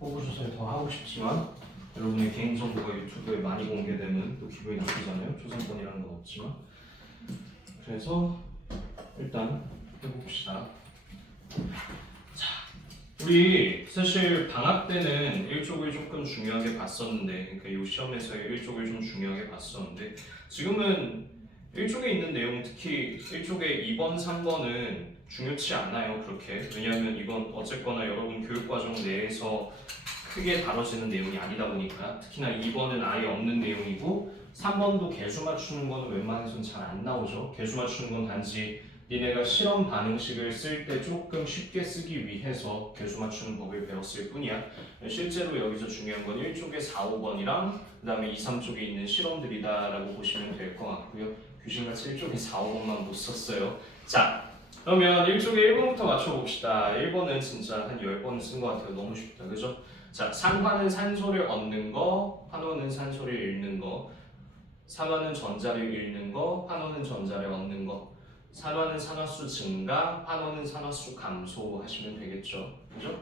호구 조사를 더 하고 싶지만 여러분의 개인정보가 유튜브에 많이 공개되면 또 기분이 나쁘잖아요. 초상권이라는 건 없지만. 그래서 일단 해봅시다. 자, 우리 사실 방학 때는 일족을 조금 중요하게 봤었는데, 그러니까 이 시험에서의 일족을 좀 중요하게 봤었는데, 지금은 일족에 있는 내용, 특히 일족의 2번, 3번은 중요치 않아요. 그렇게. 왜냐하면 이건 어쨌거나 여러분 교육과정 내에서 크게 다뤄지는 내용이 아니다 보니까, 특히나 2번은 아예 없는 내용이고 3번도 개수 맞추는 거는 웬만해서는 잘 안 나오죠. 개수 맞추는 건 단지 니네가 실험 반응식을 쓸 때 조금 쉽게 쓰기 위해서 개수 맞추는 법을 배웠을 뿐이야. 실제로 여기서 중요한 건 1쪽의 4, 5번이랑 그 다음에 2, 3쪽에 있는 실험들이다 라고 보시면 될 것 같고요. 귀신같이 1쪽의 4, 5번만 못 썼어요. 자, 그러면 1쪽의 1번부터 맞춰봅시다. 1번은 진짜 한 10번 쓴 것 같아요. 너무 쉽다. 그죠? 자, 산화는 산소를 얻는 거, 환원은 산소를 잃는 거, 산화는 전자를 잃는 거, 환원은 전자를 얻는 거, 산화는 산화수 증가, 환원은 산화수 감소 하시면 되겠죠. 그죠?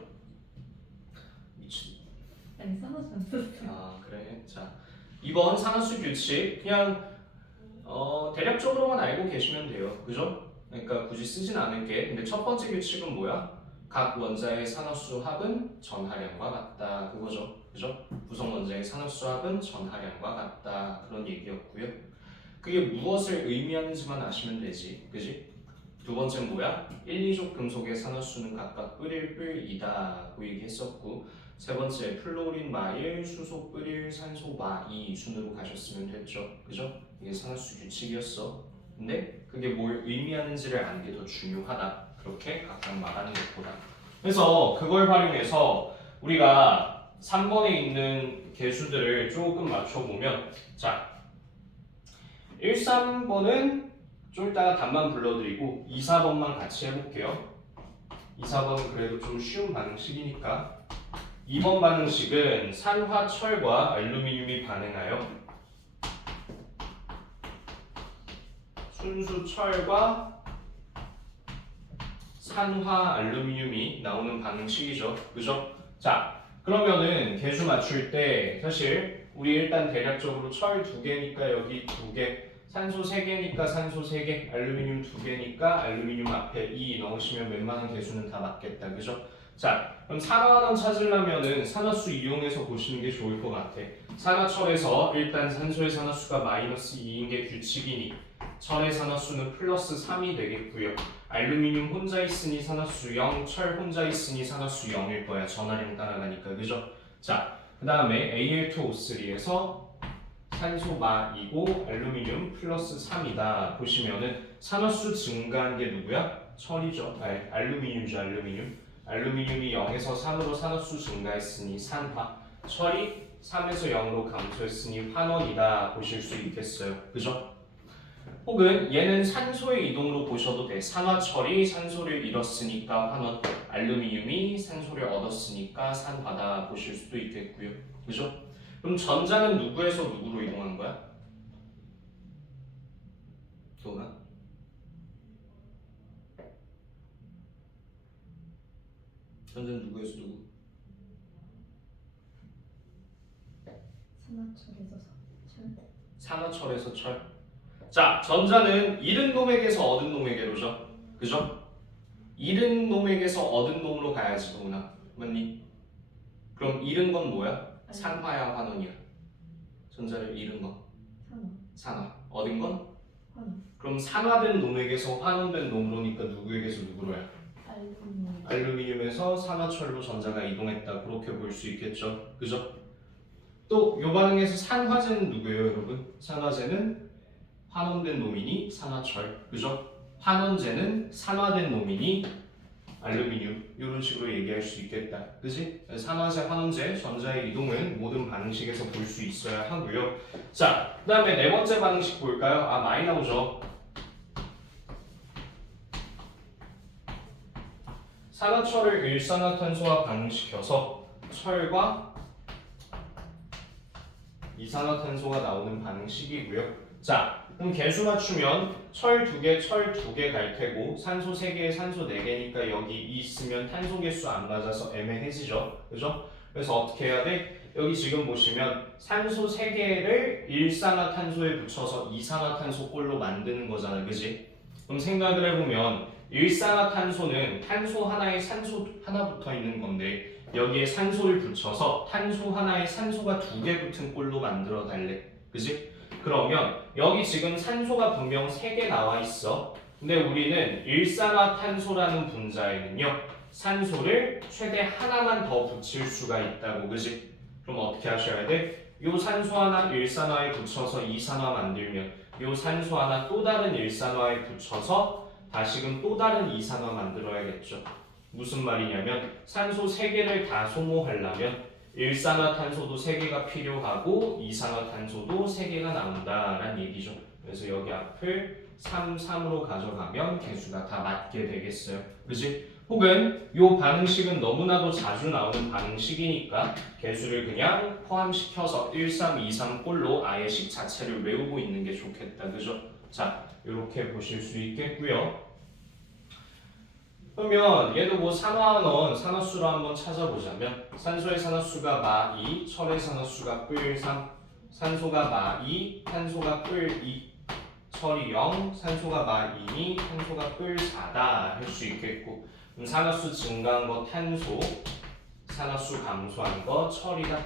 미친. 아니 써놓지 않았어. 아, 그래. 자, 2번 산화수 규칙. 그냥 대략적으로만 알고 계시면 돼요. 그죠? 그러니까 굳이 쓰진 않을게. 근데 첫 번째 규칙은 뭐야? 각 원자의 산화수 합은 전하량과 같다. 그거죠. 그죠? 구성 원자의 산화수 합은 전하량과 같다. 그런 얘기였고요. 그게 무엇을 의미하는지만 아시면 되지. 그지? 두 번째는 뭐야? 1, 2족 금속의 산화수는 각각 뿔, 뿔이다. 그 얘기했었고, 세 번째 플로린 마일, 수소 뿔, 산소 마이 순으로 가셨으면 됐죠. 그죠? 이게 산화수 규칙이었어. 근데 그게 뭘 의미하는지를 아는 게 더 중요하다. 그렇게 각각 말하는 것보다. 그래서 그걸 활용해서 우리가 3번에 있는 개수들을 조금 맞춰보면, 자, 1, 3번은 좀 이따가 답만 불러드리고 2, 4번만 같이 해볼게요. 2, 4번은 그래도 좀 쉬운 반응식이니까. 2번 반응식은 산화철과 알루미늄이 반응하여 순수철과 산화 알루미늄이 나오는 반응식이죠. 그죠? 자, 그러면은 개수 맞출 때 사실 우리 일단 대략적으로 철 2개니까 여기 2개, 산소 3개니까 산소 3개, 알루미늄 2개니까 알루미늄 앞에 2 넣으시면 웬만한 개수는 다 맞겠다. 그죠? 자, 그럼 산화환원 찾으려면은 산화수 이용해서 보시는 게 좋을 것 같아. 산화철에서 일단 산소의 산화수가 마이너스 2인 게 규칙이니 철의 산화수는 플러스 3이 되겠고요. 알루미늄 혼자 있으니 산화수 0, 철 혼자 있으니 산화수 0일 거야. 전하량 따라가니까. 그죠? 자, 그 다음에 Al2O3에서 산소 마2고 알루미늄 플러스 3이다. 보시면은 산화수 증가한 게 누구야? 철이죠. 알루미늄이죠. 알루미늄이 0에서 3으로 산화수 증가했으니 산화, 철이 3에서 0으로 감소했으니 환원이다 보실 수 있겠어요. 그죠? 혹은 얘는 산소의 이동으로 보셔도 돼. 산화철이 산소를 잃었으니까 환원, 알루미늄이 산소를 얻었으니까 산화다 보실 수도 있겠고요. 그죠? 그럼 전자는 누구에서 누구로 이동한 거야? 도나? 전자는 누구에서 누구? 산화철에서 철. 산화철에서 철. 자, 전자는 잃은 놈에게서 얻은 놈에게로죠. 그죠? 잃은 놈에게서 얻은 놈으로 가야지, 도나. 맞니? 그럼 잃은 건 뭐야? 산화야, 환원이야? 전자를 잃은 건? 산화. 얻은 건? 환원. 그럼 산화된 놈에게서 환원된 놈으로니까 누구에게서 누구로야? 알루미늄에서 산화철로 전자가 이동했다. 그렇게 볼 수 있겠죠. 그죠? 또 요 반응에서 산화제는 누구예요, 여러분? 산화제는 환원된 놈이니 산화철. 그죠? 환원제는 산화된 놈이니 알루미늄. 이런 식으로 얘기할 수 있겠다. 그지? 산화제, 환원제, 전자의 이동은 모든 반응식에서 볼 수 있어야 하고요. 자, 그 다음에 네 번째 반응식 볼까요? 아, 많이 나오죠. 산화철을 일산화탄소와 반응시켜서 철과 이산화탄소가 나오는 반응식이고요. 자, 그럼 개수 맞추면 철 2개, 철 2개 갈 테고 산소 3개, 산소 4개니까 여기 이 있으면 탄소 개수 안 맞아서 애매해지죠. 그죠? 그래서 어떻게 해야 돼? 여기 지금 보시면 산소 3개를 일산화탄소에 붙여서 이산화탄소 꼴로 만드는 거잖아. 그지? 그럼 생각을 해보면 일산화탄소는 탄소 하나에 산소 하나 붙어 있는 건데 여기에 산소를 붙여서 탄소 하나에 산소가 2개 붙은 꼴로 만들어 달래. 그지? 그러면 여기 지금 산소가 분명 3개 나와 있어. 근데 우리는 일산화탄소라는 분자에는요 산소를 최대 하나만 더 붙일 수가 있다고. 그지? 그럼 어떻게 하셔야 돼? 요 산소 하나 일산화에 붙여서 이산화 만들면 요 산소 하나 또 다른 일산화에 붙여서 다시금 또 다른 이산화 만들어야겠죠. 무슨 말이냐면 산소 3개를 다 소모하려면 일산화탄소도 3개가 필요하고 이산화탄소도 3개가 나온다라는 얘기죠. 그래서 여기 앞을 3, 3으로 가져가면 개수가 다 맞게 되겠어요. 그지? 혹은 이 반응식은 너무나도 자주 나오는 반응식이니까 개수를 그냥 포함시켜서 1, 3, 2, 3 꼴로 아예 식 자체를 외우고 있는 게 좋겠다. 그죠? 자, 이렇게 보실 수 있겠고요. 그러면 얘도 뭐 산화한원, 산화수로 한번 찾아보자면 산소의 산화수가 마2, 철의 산화수가 뿔3, 산소가 마2, 탄소가 뿔2, 철이 0, 산소가 마2니 탄소가 뿔4다 할 수 있겠고 그럼 산화수 증가한 거 탄소, 산화수 감소한 거 철이다.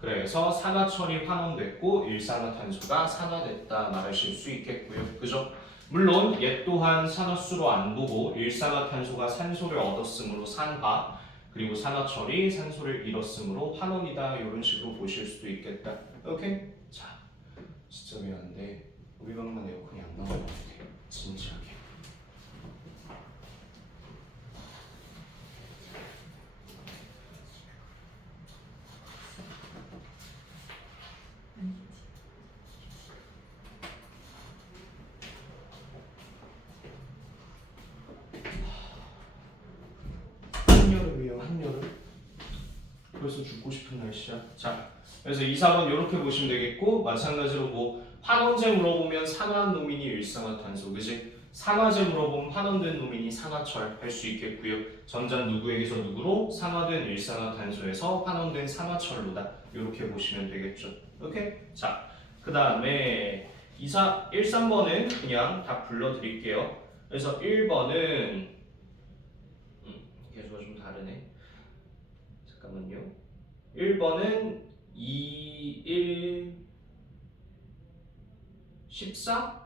그래서 산화철이 환원됐고 일산화탄소가 산화됐다 말하실 수 있겠고요. 그죠? 물론 얘 또한 산화수로 안 보고 일산화탄소가 산소를 얻었으므로 산화 그리고 산화철이 산소를 잃었으므로 환원이다 이런 식으로 보실 수도 있겠다. 오케이? 자, 진짜 미안한데 우리 방만 에어컨이 안 나오는 것 같아요. 진지하게. 한여름이에요. 한여름. 벌써 죽고 싶은 날씨야. 자, 그래서 2, 4번 이렇게 보시면 되겠고 마찬가지로 뭐 환원제 물어보면 산화한 놈이니 일산화탄소. 그지? 산화제 물어보면 환원된 놈이니 산화철 할 수 있겠고요. 전자는 누구에게서 누구로? 산화된 일산화탄소에서 환원된 산화철로다. 이렇게 보시면 되겠죠. 오케이? 자, 그 다음에 1, 3번은 그냥 다 불러드릴게요. 그래서 1번은 개수가 좀 다르네. 잠깐만요. 1번은 2, 1, 14?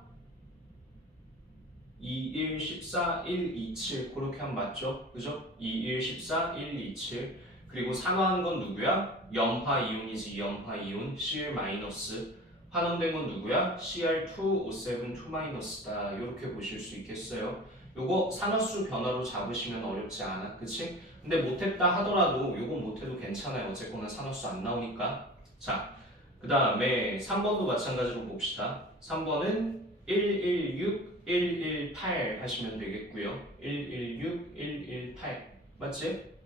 2, 1, 14, 1, 2, 7 그렇게 하면 맞죠? 그죠? 2, 1, 14, 1, 2, 7 그리고 산화한 건 누구야? 염화 이온이지. 염화 이온 Cl 마이너스 환원된 건 누구야? Cr2, O7, 2 마이너스다. 이렇게 보실 수 있겠어요. 요거 산화수 변화로 잡으시면 어렵지 않아. 그치? 근데 못했다 하더라도 요건 못해도 괜찮아요. 어쨌거나 산화수 안 나오니까. 자, 그 다음에 3번도 마찬가지로 봅시다. 3번은 116, 118 하시면 되겠고요. 116, 118 맞지?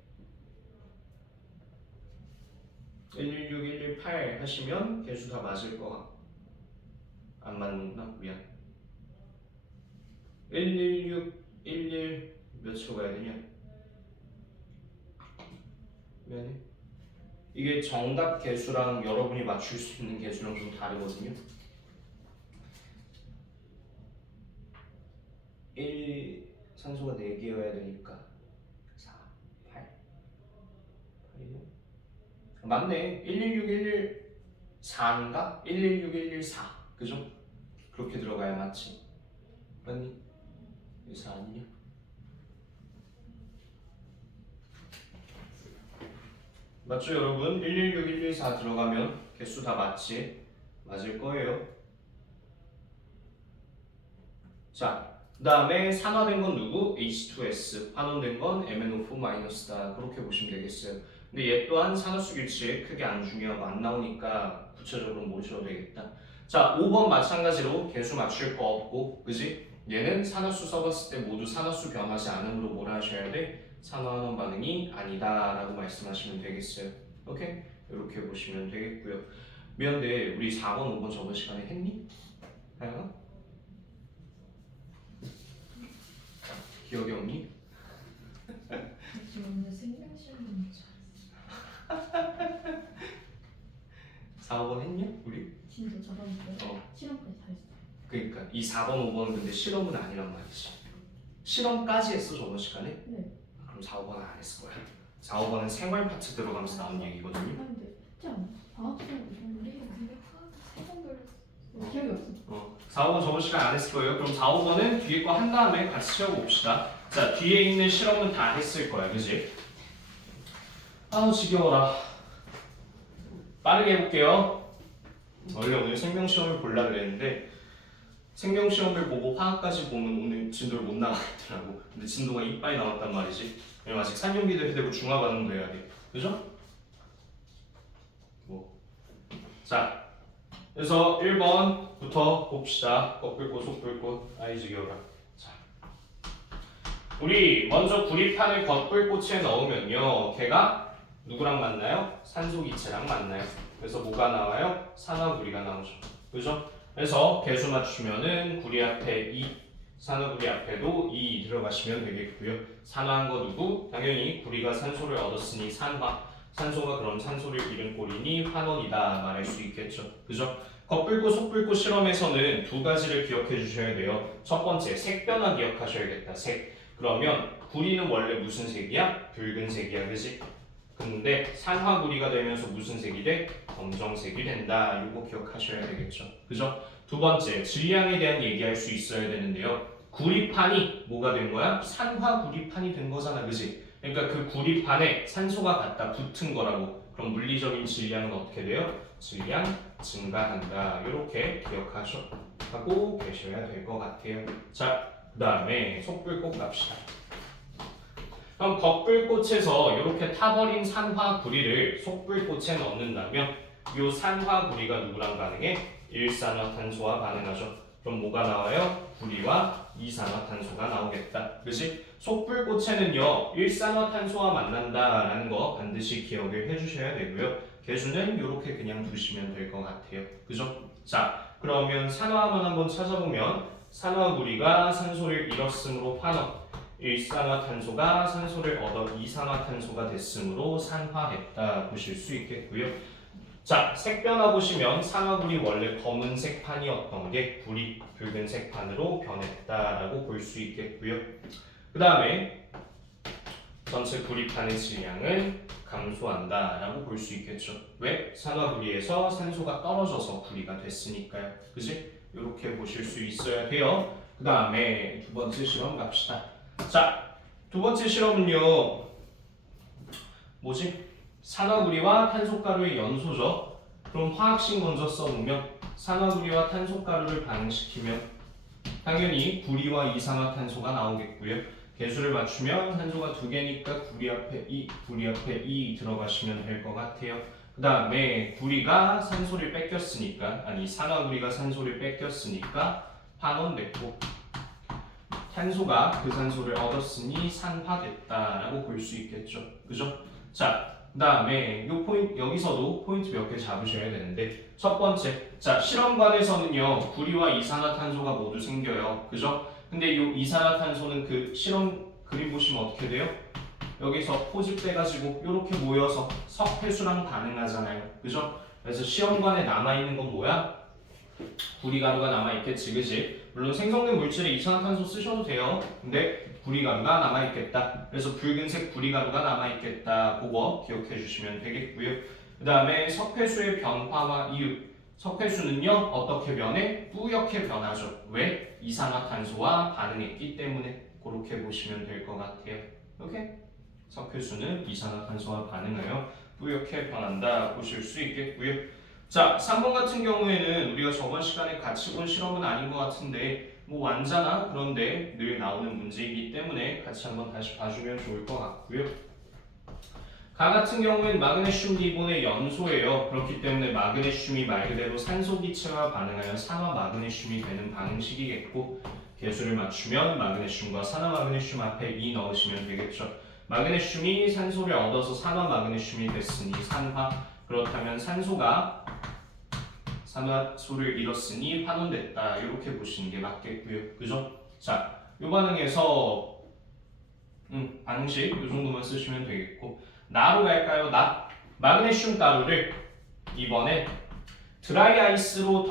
116, 118 하시면 개수 다 맞을 거 같고 안 맞는구나. 미안. 116, 11 몇 초 가야 되냐? 미안해. 이게 정답 개수랑 여러분이 맞출 수 있는 개수랑 좀 다르거든요. 1 산소가 4개여야 되니까 4, 8 8이요? 맞네. 116114인가? 116114 그죠? 그렇게 들어가야 맞지. 맞니? 4 아니냐? 맞죠 여러분? 116114 들어가면 개수 다 맞지? 맞을 거예요. 자, 그 다음에 산화된 건 누구? H2S 환원된 건 MnO4-다. 그렇게 보시면 되겠어요. 근데 얘 또한 산화수 규칙 크게 안 중요하고 안 나오니까 구체적으로 모셔도 되겠다. 자, 5번 마찬가지로 개수 맞출 거 없고 그지? 얘는 산화수 써봤을 때 모두 산화수 변하지 않음으로 뭐라 하셔야 돼? 산화환원 반응이 아니다 라고 말씀하시면 되겠어요. 오케이? 이렇게 보시면 되겠고요. 미안한데 우리 4번, 5번 저번 시간에 했니? 하영아? 기억이 없니? 지금 오늘 생명시험인 줄 4, 5번 했냐? 우리? 진짜 저번에 어. 실험까지 다 했어. 그러니까 이 4번, 5번은 근데 실험은 아니란 말이지. 실험까지 했어 저번 시간에? 네. 그럼 4, 5번은 안 했을 거야. 4, 5번은 생활 파트 들어가면서 나온 얘기거든요. 근데 했지 않아? 방학 시험 우리 근데 세번별 기억이 없어. 4, 5번 저번 시간 안 했을 거예요. 그럼 4, 5번은 뒤에 거 한 다음에 같이 채워봅시다. 자, 뒤에 있는 실험은 다 했을 거야, 그지? 아우 지겨워라. 빠르게 해볼게요. 원래 오늘 생명시험을 보려고 그랬는데 생명시험을 보고 화학까지 보면 오늘 진도를 못 나가겠더라고. 근데 진도가 이빨이 나왔단 말이지. 왜냐면 아직 산용기도 해야 되고 중화 반응도 해야 돼. 그죠? 자, 그래서 1번부터 봅시다. 꺾을고 속불꽃 아이 지겨워라. 자, 우리 먼저 구리판을 겉불꽃에 넣으면요 걔가 누구랑 만나요? 산소기체랑 만나요. 그래서 뭐가 나와요? 산화구리가 나오죠. 그죠? 그래서 개수 맞추면은 구리 앞에 2, 산화구리 앞에도 2 들어가시면 되겠고요. 산화한 거 누구? 당연히 구리가 산소를 얻었으니 산화. 산소가 그럼 산소를 잃은 꼴이니 환원이다 말할 수 있겠죠. 그죠? 겉불꽃 속불꽃 실험에서는 두 가지를 기억해 주셔야 돼요. 첫 번째 색 변화 기억하셔야겠다. 색. 그러면 구리는 원래 무슨 색이야? 붉은색이야. 그지? 근데 산화구리가 되면서 무슨 색이 돼? 검정색이 된다. 이거 기억하셔야 되겠죠. 그죠? 두 번째, 질량에 대한 얘기할 수 있어야 되는데요. 구리판이 뭐가 된 거야? 산화구리판이 된 거잖아. 그지? 그러니까 그 구리판에 산소가 갖다 붙은 거라고. 그럼 물리적인 질량은 어떻게 돼요? 질량 증가한다. 이렇게 기억하고 계셔야 될 것 같아요. 자, 그 다음에 속불꽃 갑시다. 그럼 겉불꽃에서 이렇게 타버린 산화구리를 속불꽃에 넣는다면 이 산화구리가 누구랑 반응해? 일산화탄소와 반응하죠. 그럼 뭐가 나와요? 구리와 이산화탄소가 나오겠다. 그치? 속불꽃에는요 일산화탄소와 만난다라는 거 반드시 기억을 해주셔야 되고요. 개수는 이렇게 그냥 두시면 될 것 같아요. 그죠? 자, 그러면 산화만 한번 찾아보면 산화구리가 산소를 잃었으므로 환원, 일산화탄소가 산소를 얻어 이산화탄소가 됐으므로 산화했다 보실 수 있겠고요. 자, 색 변화 보시면 산화구리 원래 검은색 판이었던 게 구리 붉은색 판으로 변했다라고 볼 수 있겠고요. 그 다음에 전체 구리판의 질량은 감소한다라고 볼 수 있겠죠. 왜? 산화구리에서 산소가 떨어져서 구리가 됐으니까요. 그지? 이렇게 보실 수 있어야 돼요. 그 다음에 두 번째 실험 갑시다. 자, 두 번째 실험은요. 뭐지? 산화구리와 탄소가루의 연소죠. 그럼 화학식 먼저 써보면 산화구리와 탄소가루를 반응시키면 당연히 구리와 이산화탄소가 나오겠고요. 개수를 맞추면 산소가 2개니까 구리 앞에 2, 구리 앞에 2 들어가시면 될 것 같아요. 그 다음에 구리가 산소를 뺏겼으니까, 아니 산화구리가 산소를 뺏겼으니까 환원됐고 탄소가 그 산소를 얻었으니 산화됐다라고 볼 수 있겠죠. 그죠? 자, 그 다음에 요 포인트, 여기서도 포인트 몇 개 잡으셔야 되는데 첫 번째, 자 실험관에서는요 구리와 이산화탄소가 모두 생겨요. 그죠? 근데 요 이산화탄소는 그 실험 그림 보시면 어떻게 돼요? 여기서 포집돼가지고 이렇게 모여서 석회수랑 반응하잖아요. 그죠? 그래서 시험관에 남아있는 건 뭐야? 구리가루가 남아있겠지, 그지? 물론 생성된 물질에 이산화탄소 쓰셔도 돼요. 근데 구리가루가 남아있겠다. 그래서 붉은색 구리가루가 남아있겠다. 그거 기억해 주시면 되겠고요. 그 다음에 석회수의 변화와 이유. 석회수는요 어떻게 변해? 뿌옇게 변하죠. 왜? 이산화탄소와 반응했기 때문에. 그렇게 보시면 될 것 같아요. 오케이? 석회수는 이산화탄소와 반응하여 뿌옇게 변한다 보실 수 있겠고요. 자, 3번 같은 경우에는 우리가 저번 시간에 같이 본 실험은 아닌 것 같은데 뭐 완자나 그런데 늘 나오는 문제이기 때문에 같이 한번 다시 봐주면 좋을 것 같고요. 가 같은 경우에는 마그네슘 리본의 연소예요. 그렇기 때문에 마그네슘이 말 그대로 산소 기체와 반응하여 산화 마그네슘이 되는 방식이겠고 개수를 맞추면 마그네슘과 산화 마그네슘 앞에 2 넣으시면 되겠죠. 마그네슘이 산소를 얻어서 산화 마그네슘이 됐으니 산화. 그렇다면 산소가 산화소를 잃었으니 환원됐다. 이렇게 보시는 게 맞겠고요. 그죠? 자, 요 반응에서 반응식 요 정도만 쓰시면 되겠고 나로 갈까요? 나 마그네슘 가루를 이번에 드라이아이스로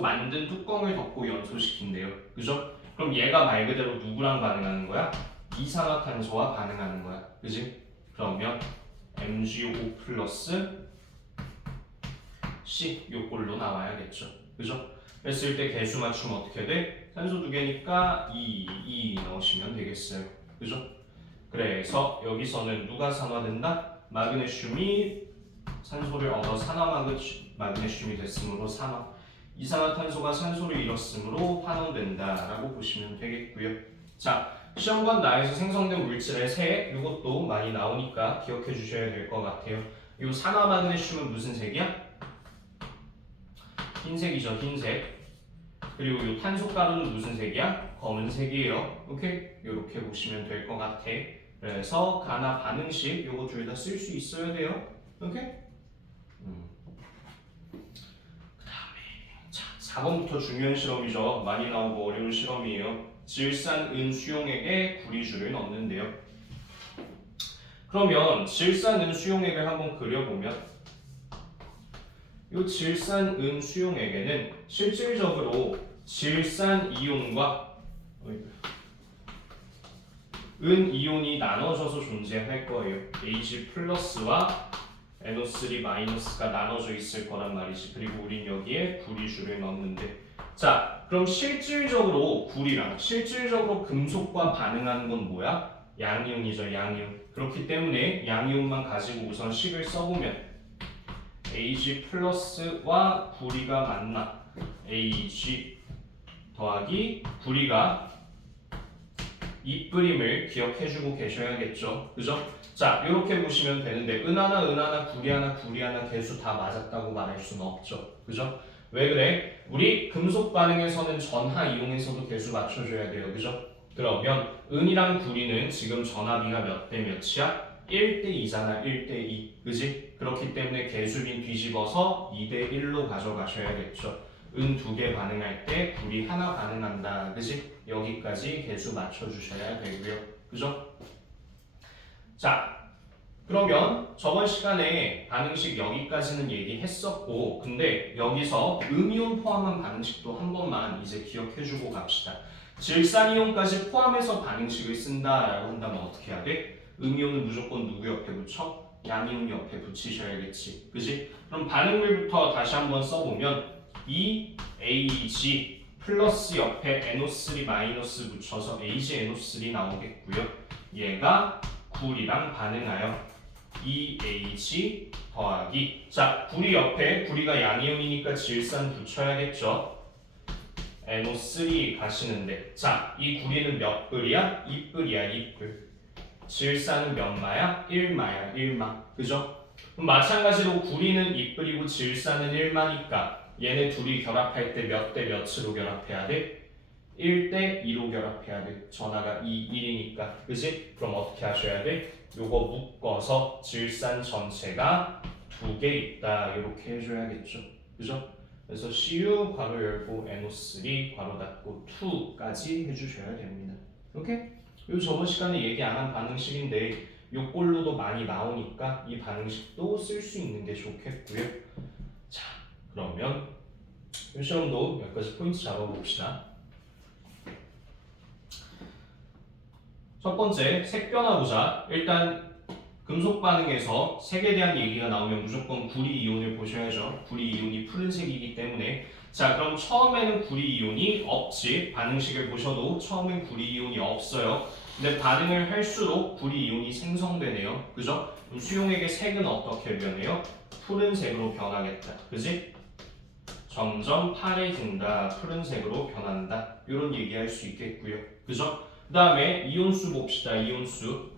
만든 뚜껑을 덮고 연소시킨대요. 그죠? 그럼 얘가 말 그대로 누구랑 반응하는 거야? 이산화탄소와 반응하는 거야. 그지? 그러면 MgO 플러스 C 요꼴로 나와야겠죠. 그죠? 그랬을 때 개수 맞추면 어떻게 돼? 산소 2개니까 2 넣으시면 되겠어요. 그죠? 그래서 여기서는 누가 산화된다? 마그네슘이 산소를 얻어 마그네슘이 됐으므로 산화. 이산화탄소가 산소를 잃었으므로 환원된다라고 보시면 되겠고요. 자, 시험관 나에서 생성된 물질의 색 이것도 많이 나오니까 기억해 주셔야 될 것 같아요. 이 산화 마그네슘은 무슨 색이야? 흰색이죠, 흰색. 그리고 이 탄소 가루는 무슨 색이야? 검은색이에요. 오케이? 이렇게 보시면 될 것 같아. 그래서 가나 반응식 요거 둘 다 쓸 수 있어야 돼요. 오케이? 자, 4번부터 중요한 실험이죠. 많이 나오고 어려운 실험이에요. 질산, 은, 수용액에 구리주를 넣는데요. 그러면 질산, 은, 수용액을 한번 그려보면 이 질산, 은, 수용액에는 실질적으로 질산 이온과 은 이온이 나눠져서 존재할 거예요. Ag 플러스와 NO3 마이너스가 나눠져 있을 거란 말이지. 그리고 우린 여기에 구리주를 넣는데 자, 그럼 실질적으로 금속과 반응하는 건 뭐야? 양이온이죠, 양이온. 그렇기 때문에 양이온만 가지고 우선 식을 써보면 Ag 플러스와 구리가 만나 Ag 더하기 구리가 이뿌림을 기억해주고 계셔야겠죠. 그죠? 자, 이렇게 보시면 되는데 은 하나, 구리 하나 개수 다 맞았다고 말할 수는 없죠. 그죠? 왜 그래? 우리 금속 반응에서는 전하 이용에서도 개수 맞춰줘야 돼요. 그죠? 그러면 은이랑 구리는 지금 전하비가 몇 대 몇이야? 1대2잖아. 1대2. 그지? 그렇기 때문에 개수빈 뒤집어서 2대1로 가져가셔야겠죠. 은 2개 반응할 때 구리 하나 반응한다. 그지? 여기까지 개수 맞춰주셔야 되고요. 그죠? 자, 그러면 저번 시간에 반응식 여기까지는 얘기했었고 근데 여기서 음이온 포함한 반응식도 한 번만 이제 기억해주고 갑시다. 질산이온까지 포함해서 반응식을 쓴다라고 한다면 어떻게 해야 돼? 음이온은 무조건 누구 옆에 붙여? 양이온 옆에 붙이셔야겠지. 그지? 그럼 반응물부터 다시 한번 써보면 이 AG 플러스 옆에 NO3 마이너스 붙여서 AgNO3 나오겠고요. 얘가 구리랑 반응하여 EAG 더하기 자, 구리 옆에 구리가 양이온이니까 질산 붙여야겠죠. NO3 가시는데 자, 이 구리는 몇 뿔이야? 2뿔이야, 2뿔. 질산은 몇 마야? 1마야, 1마. 그죠? 그럼 마찬가지로 구리는 2뿔이고 질산은 1마니까 얘네 둘이 결합할 때 몇 대 몇으로 결합해야 돼? 1대 2로 결합해야 돼. 전하가 2, 1이니까. 그지? 그럼 어떻게 하셔야 돼? 요거 묶어서 질산 전체가 2개 있다. 이렇게 해줘야겠죠. 그죠? 그래서 CU 괄호 열고 NO3 괄호 닫고 2까지 해주셔야 됩니다. 오케이? 요 저번 시간에 얘기 안 한 반응식인데 요 꼴로도 많이 나오니까 이 반응식도 쓸 수 있는 게 좋겠고요. 자, 그러면 이 시험도 여기까지 포인트 잡아봅시다. 첫 번째, 색 변화보자. 일단 금속 반응에서 색에 대한 얘기가 나오면 무조건 구리 이온을 보셔야죠. 구리 이온이 푸른색이기 때문에 자, 그럼 처음에는 구리 이온이 없지. 반응식을 보셔도 처음엔 구리 이온이 없어요. 근데 반응을 할수록 구리 이온이 생성되네요. 그죠? 그럼 수용액의 색은 어떻게 변해요? 푸른색으로 변하겠다. 그지? 점점 파래진다. 푸른색으로 변한다. 이런 얘기할 수 있겠고요. 그죠? 그 다음에 이온수 봅시다. 이온수.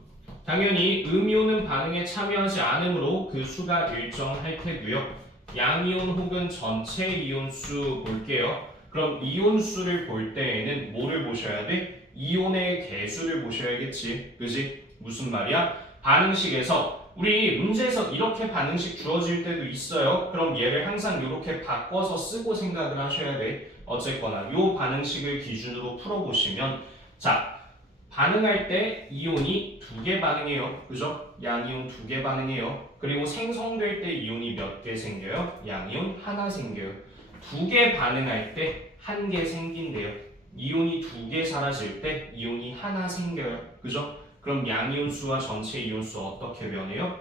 당연히 음이온은 반응에 참여하지 않으므로 그 수가 일정할 테고요. 양이온 혹은 전체 이온수 볼게요. 그럼 이온수를 볼 때에는 뭐를 보셔야 돼? 이온의 개수를 보셔야겠지. 그지? 무슨 말이야? 반응식에서 우리 문제에서 이렇게 반응식 주어질 때도 있어요. 그럼 얘를 항상 이렇게 바꿔서 쓰고 생각을 하셔야 돼. 어쨌거나 요 반응식을 기준으로 풀어보시면 자, 반응할 때 이온이 2개 반응해요. 그죠? 양이온 2개 반응해요. 그리고 생성될 때 이온이 몇 개 생겨요? 양이온 하나 생겨요. 2개 반응할 때 1개 생긴대요. 이온이 2개 사라질 때 이온이 하나 생겨요. 그죠? 그럼 양이온 수와 전체 이온 수 어떻게 변해요?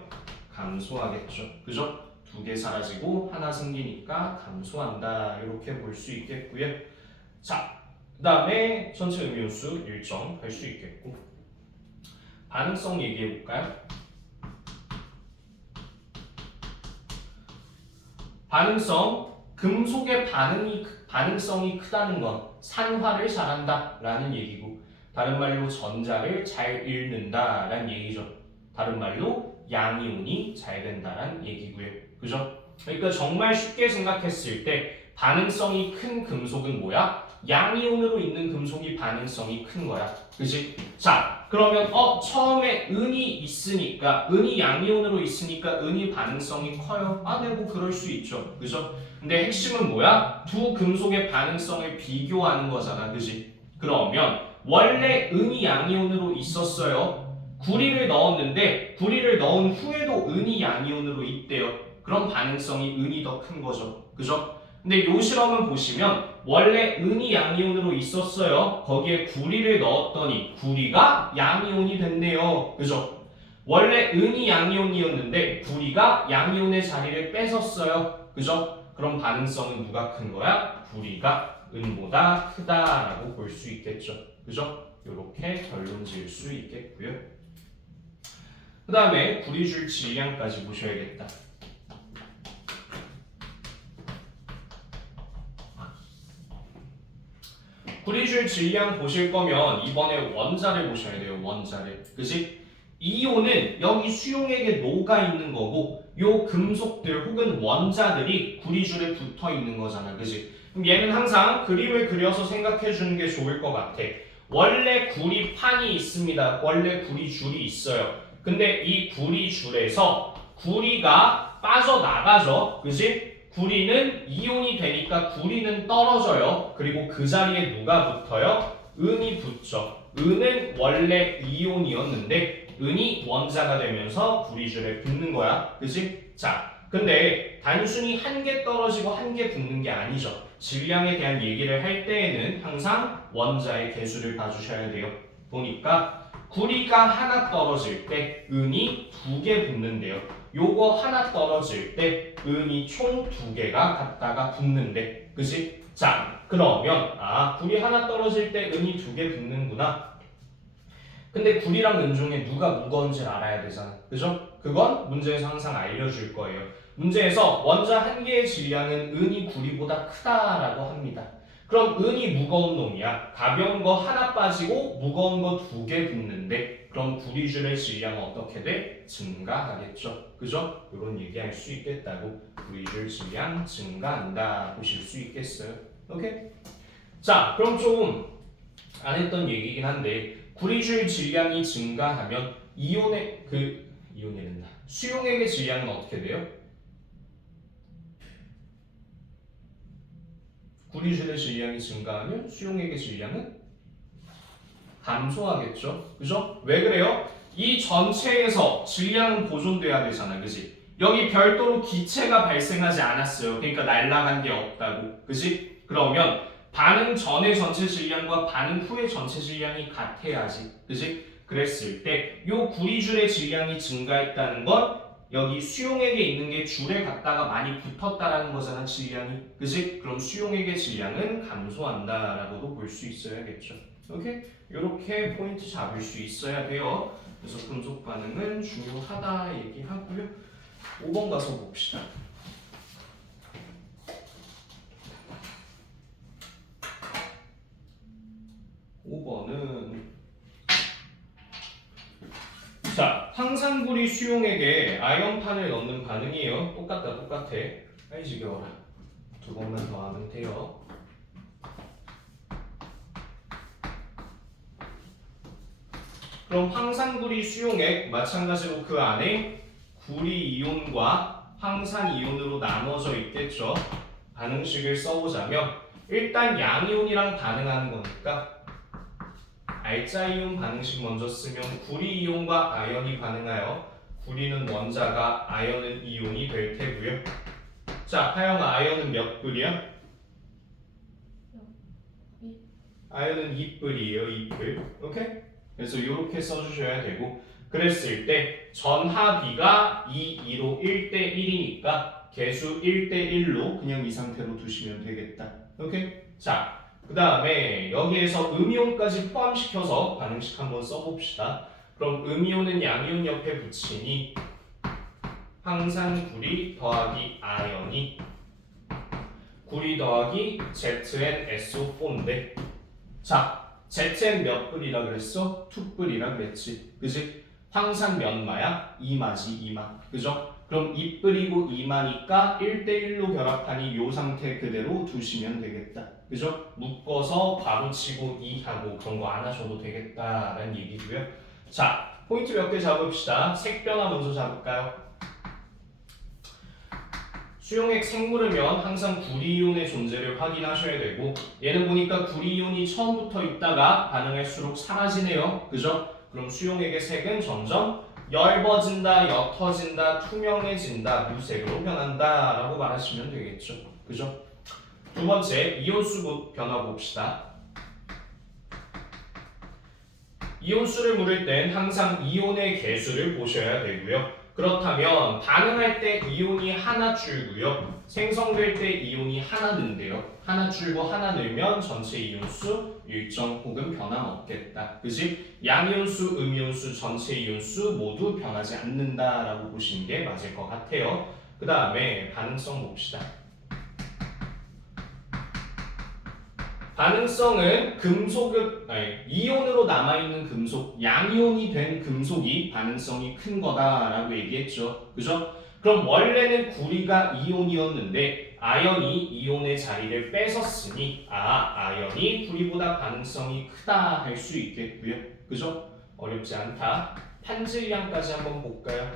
감소하겠죠. 그죠? 2개 사라지고 하나 생기니까 감소한다. 이렇게 볼 수 있겠고요. 자, 그 다음에 전체 음이온수 일정할 수 있겠고 반응성 얘기해 볼까요? 반응성, 금속의 반응성이 크다는 건 산화를 잘한다 라는 얘기고 다른 말로 전자를 잘 읽는다 라는 얘기죠. 다른 말로 양이온이 잘 된다라는 얘기고요. 그죠? 그러니까 정말 쉽게 생각했을 때 반응성이 큰 금속은 뭐야? 양이온으로 있는 금속이 반응성이 큰 거야. 그지? 자, 그러면 처음에 은이 있으니까 은이 양이온으로 있으니까 은이 반응성이 커요. 아, 네, 뭐 그럴 수 있죠. 그죠? 근데 핵심은 뭐야? 두 금속의 반응성을 비교하는 거잖아. 그지? 그러면 원래 은이 양이온으로 있었어요. 구리를 넣었는데 구리를 넣은 후에도 은이 양이온으로 있대요. 그럼 반응성이 은이 더 큰 거죠. 그죠? 근데 요 실험은 보시면 원래 은이 양이온으로 있었어요. 거기에 구리를 넣었더니 구리가 양이온이 됐네요. 그죠? 원래 은이 양이온이었는데 구리가 양이온의 자리를 뺏었어요. 그죠? 그럼 반응성은 누가 큰 거야? 구리가 은보다 크다라고 볼 수 있겠죠. 그죠? 이렇게 결론 지을 수 있겠고요. 그 다음에 구리줄 질량까지 보셔야겠다. 구리줄 질량 보실 거면 이번에 원자를 보셔야 돼요. 원자를. 그치? 이온은 여기 수용액에 녹아 있는 거고 요 금속들 혹은 원자들이 구리줄에 붙어 있는 거잖아. 그치? 그럼 얘는 항상 그림을 그려서 생각해 주는 게 좋을 것 같아. 원래 구리판이 있습니다. 원래 구리줄이 있어요. 근데 이 구리줄에서 구리가 빠져나가죠. 그치? 구리는 이온이 되니까 구리는 떨어져요. 그리고 그 자리에 누가 붙어요? 은이 붙죠. 은은 원래 이온이었는데 은이 원자가 되면서 구리줄에 붙는 거야. 그치? 자, 근데 단순히 한 개 떨어지고 한 개 붙는 게 아니죠. 질량에 대한 얘기를 할 때에는 항상 원자의 개수를 봐주셔야 돼요. 보니까 구리가 하나 떨어질 때 은이 2개 붙는데요. 요거 하나 떨어질 때 은이 총 2개가 갖다가 붙는데, 그치? 자, 그러면 구리 하나 떨어질 때 은이 2개 붙는구나. 근데 구리랑 은 중에 누가 무거운지 알아야 되잖아. 그죠? 그건 문제에서 항상 알려줄 거예요. 문제에서 원자 한 개의 질량은 은이 구리보다 크다라고 합니다. 그럼 은이 무거운 놈이야. 가벼운 거 하나 빠지고 무거운 거 2개 붙는데 그럼 구리줄의 질량은 어떻게 돼? 증가하겠죠. 그죠? 이런 얘기할 수 있겠다고. 구리줄 질량 증가한다 보실 수 있겠어요. 오케이? 자, 그럼 좀 안 했던 얘기긴 한데 구리줄 질량이 증가하면 수용액의 질량은 어떻게 돼요? 구리줄의 질량이 증가하면 수용액의 질량은 감소하겠죠. 그죠? 왜 그래요? 이 전체에서 질량은 보존돼야 되잖아. 그지? 여기 별도로 기체가 발생하지 않았어요. 그러니까 날아간 게 없다고. 그지? 그러면 반응 전의 전체 질량과 반응 후의 전체 질량이 같아야지. 그지? 그랬을 때 요 구리줄의 질량이 증가했다는 건 여기 수용액에 있는 게 줄에 갖다가 많이 붙었다라는 거잖아. 질량이. 그지? 그럼 수용액의 질량은 감소한다라고도 볼 수 있어야겠죠. 오케이? 이렇게 포인트 잡을 수 있어야 돼요. 그래서 금속 반응은 중요하다 얘기하고요. 5번 가서 봅시다. 5번은 자, 황산구리 수용액에 아연판을 넣는 반응이에요. 똑같아. 아이 지겨워라. 2번만 더 하면 돼요. 그럼 황산구리 수용액 마찬가지로 그 안에 구리 이온과 황산 이온으로 나눠져 있겠죠. 반응식을 써보자면 일단 양이온이랑 반응하는 거니까 알자 이온 반응식 먼저 쓰면 구리 이온과 아연이 반응하여 구리는 원자가 아연은 이온이 될 테고요. 자, 하영아 아연은 몇 불이야? 아연은 2불이에요. 2불. 오케이? 그래서 이렇게 써주셔야 되고 그랬을 때 전하비가 2로 1대 1이니까 개수 1대 1로 그냥 이 상태로 두시면 되겠다. 오케이? 자, 그 다음에 여기에서 음이온까지 포함시켜서 반응식 한번 써봅시다. 그럼 음이온은 양이온 옆에 붙이니 황산구리 더하기 아연이 구리 더하기 ZnSO4인데 자, ZN 몇 불이라 그랬어? 2불이라 그랬지. 그지? 황산 몇 마야? 2마지 2마. 그죠? 그럼 2불이고 2마니까 1대1로 결합하니 요 상태 그대로 두시면 되겠다. 그죠? 묶어서 바로 치고 2하고 그런 거 안 하셔도 되겠다라는 얘기고요. 자, 포인트 몇 개 잡읍시다. 색변화 먼저 잡을까요? 수용액 생물이면 항상 구리이온의 존재를 확인하셔야 되고 얘는 보니까 구리이온이 처음부터 있다가 반응할수록 사라지네요. 그죠? 그럼 수용액의 색은 점점 엷어진다, 옅어진다, 투명해진다, 무색으로 변한다 라고 말하시면 되겠죠. 그죠? 두 번째, 이온수 변화 봅시다. 이온수를 물을 땐 항상 이온의 개수를 보셔야 되고요. 그렇다면 반응할 때 이온이 하나 줄고요. 생성될 때 이온이 하나 는데요. 하나 줄고 하나 늘면 전체 이온수 일정 혹은 변함없겠다. 그지? 양이온수, 음이온수, 전체 이온수 모두 변하지 않는다라고 보시는 게 맞을 것 같아요. 그 다음에 반응성 봅시다. 반응성은 이온으로 남아있는 금속, 양이온이 된 금속이 반응성이 큰 거다라고 얘기했죠. 그죠? 그럼 원래는 구리가 이온이었는데 아연이 이온의 자리를 뺏었으니 아연이 구리보다 반응성이 크다 할 수 있겠고요. 그죠? 어렵지 않다. 판질량까지 한번 볼까요?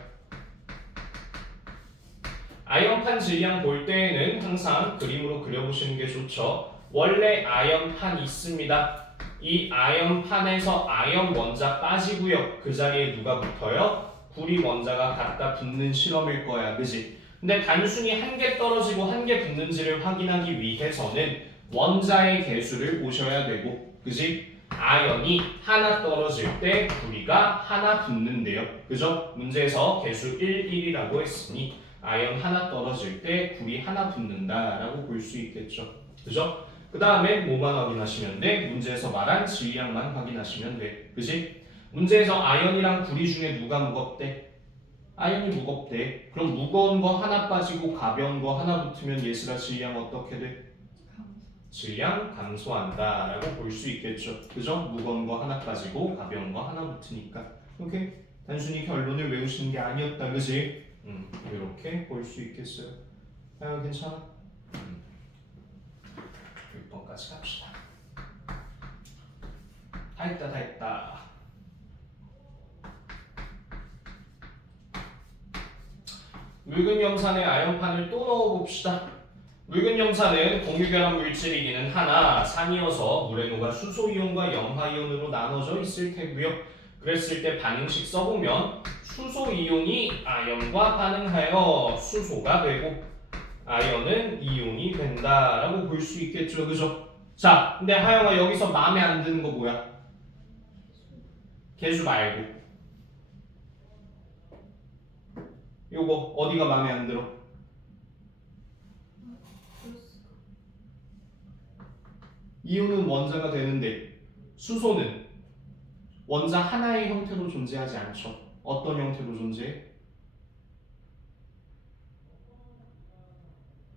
아연판 질량 볼 때에는 항상 그림으로 그려보시는 게 좋죠. 원래 아연판이 있습니다. 이 아연판에서 아연 원자 빠지고요. 그 자리에 누가 붙어요? 구리 원자가 갖다 붙는 실험일 거야. 그지? 근데 단순히 한 개 떨어지고 한 개 붙는지를 확인하기 위해서는 원자의 개수를 보셔야 되고 그지? 아연이 하나 떨어질 때 구리가 하나 붙는데요. 그죠? 문제에서 개수 1, 1이라고 했으니 아연 하나 떨어질 때 구리 하나 붙는다라고 볼 수 있겠죠. 그죠? 그 다음에 뭐만 확인하시면 돼? 문제에서 말한 질량만 확인하시면 돼. 그지? 문제에서 아연이랑 구리 중에 누가 무겁대? 아연이 무겁대. 그럼 무거운 거 하나 빠지고 가벼운 거 하나 붙으면 예슬아 질량 어떻게 돼? 질량 감소한다 라고 볼 수 있겠죠. 그죠? 무거운 거 하나 빠지고 가벼운 거 하나 붙으니까. 오케이? 단순히 결론을 외우시는 게 아니었다. 그지? 이렇게 볼 수 있겠어요. 아, 괜찮아? 6번까지 갑시다. 다 했다. 묽은 염산에 아연판을 또 넣어봅시다. 묽은 염산은 공유결합 물질이기는 하나 산이어서 물에 녹아 수소이온과 염화이온으로 나눠져 있을 테고요. 그랬을 때 반응식 써보면 수소이온이 아연과 반응하여 수소가 되고 아연은 이온이 된다라고 볼 수 있겠죠. 그죠? 자, 근데 하영아 여기서 마음에 안 드는 거 뭐야? 개수 말고 요거 어디가 마음에 안 들어? 이온은 원자가 되는데 수소는 원자 하나의 형태로 존재하지 않죠. 어떤 형태로 존재해?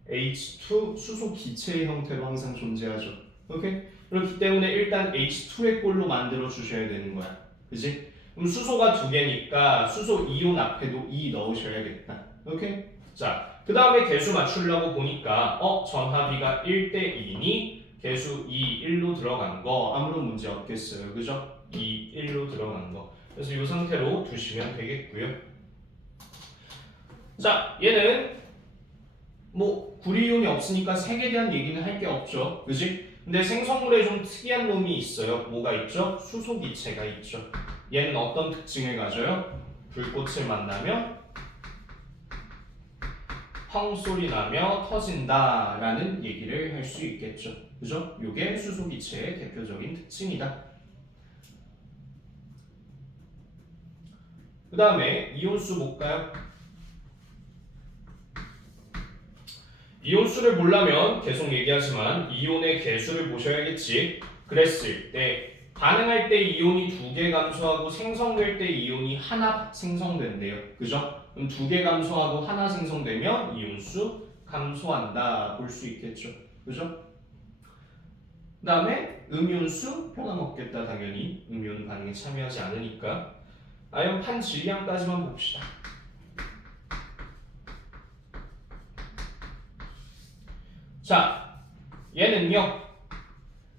H2 수소 기체의 형태로 항상 존재하죠. 오케이? 그렇기 때문에 일단 H2의 꼴로 만들어 주셔야 되는 거야. 그지? 그럼 수소가 두 개니까 수소 이온 앞에도 2 넣으셔야겠다. 오케이? 자, 그 다음에 개수 맞추려고 보니까 전하비가 1대 2니 개수 2, 1로 들어간 거 아무런 문제 없겠어요. 그죠? 2, 1로 들어간 거. 그래서 이 상태로 두시면 되겠고요. 자, 얘는 뭐 구리이온이 없으니까 색에 대한 얘기는 할 게 없죠. 그지? 근데 생성물에 좀 특이한 놈이 있어요. 뭐가 있죠? 수소기체가 있죠. 얘는 어떤 특징을 가져요? 불꽃을 만나면 펑 소리 나며 터진다라는 얘기를 할 수 있겠죠. 그죠? 요게 수소기체의 대표적인 특징이다. 그 다음에 이온수 볼까요? 이온수를 보려면 계속 얘기하지만 이온의 개수를 보셔야겠지. 그랬을 때 반응할 때 이온이 2개 감소하고 생성될 때 이온이 하나 생성된대요. 그죠? 그럼 2개 감소하고 하나 생성되면 이온수 감소한다 볼 수 있겠죠. 그죠? 그 다음에 음이온수 변함없겠다. 당연히 음이온 반응에 참여하지 않으니까. 아연판 질량까지만 봅시다. 자, 얘는요.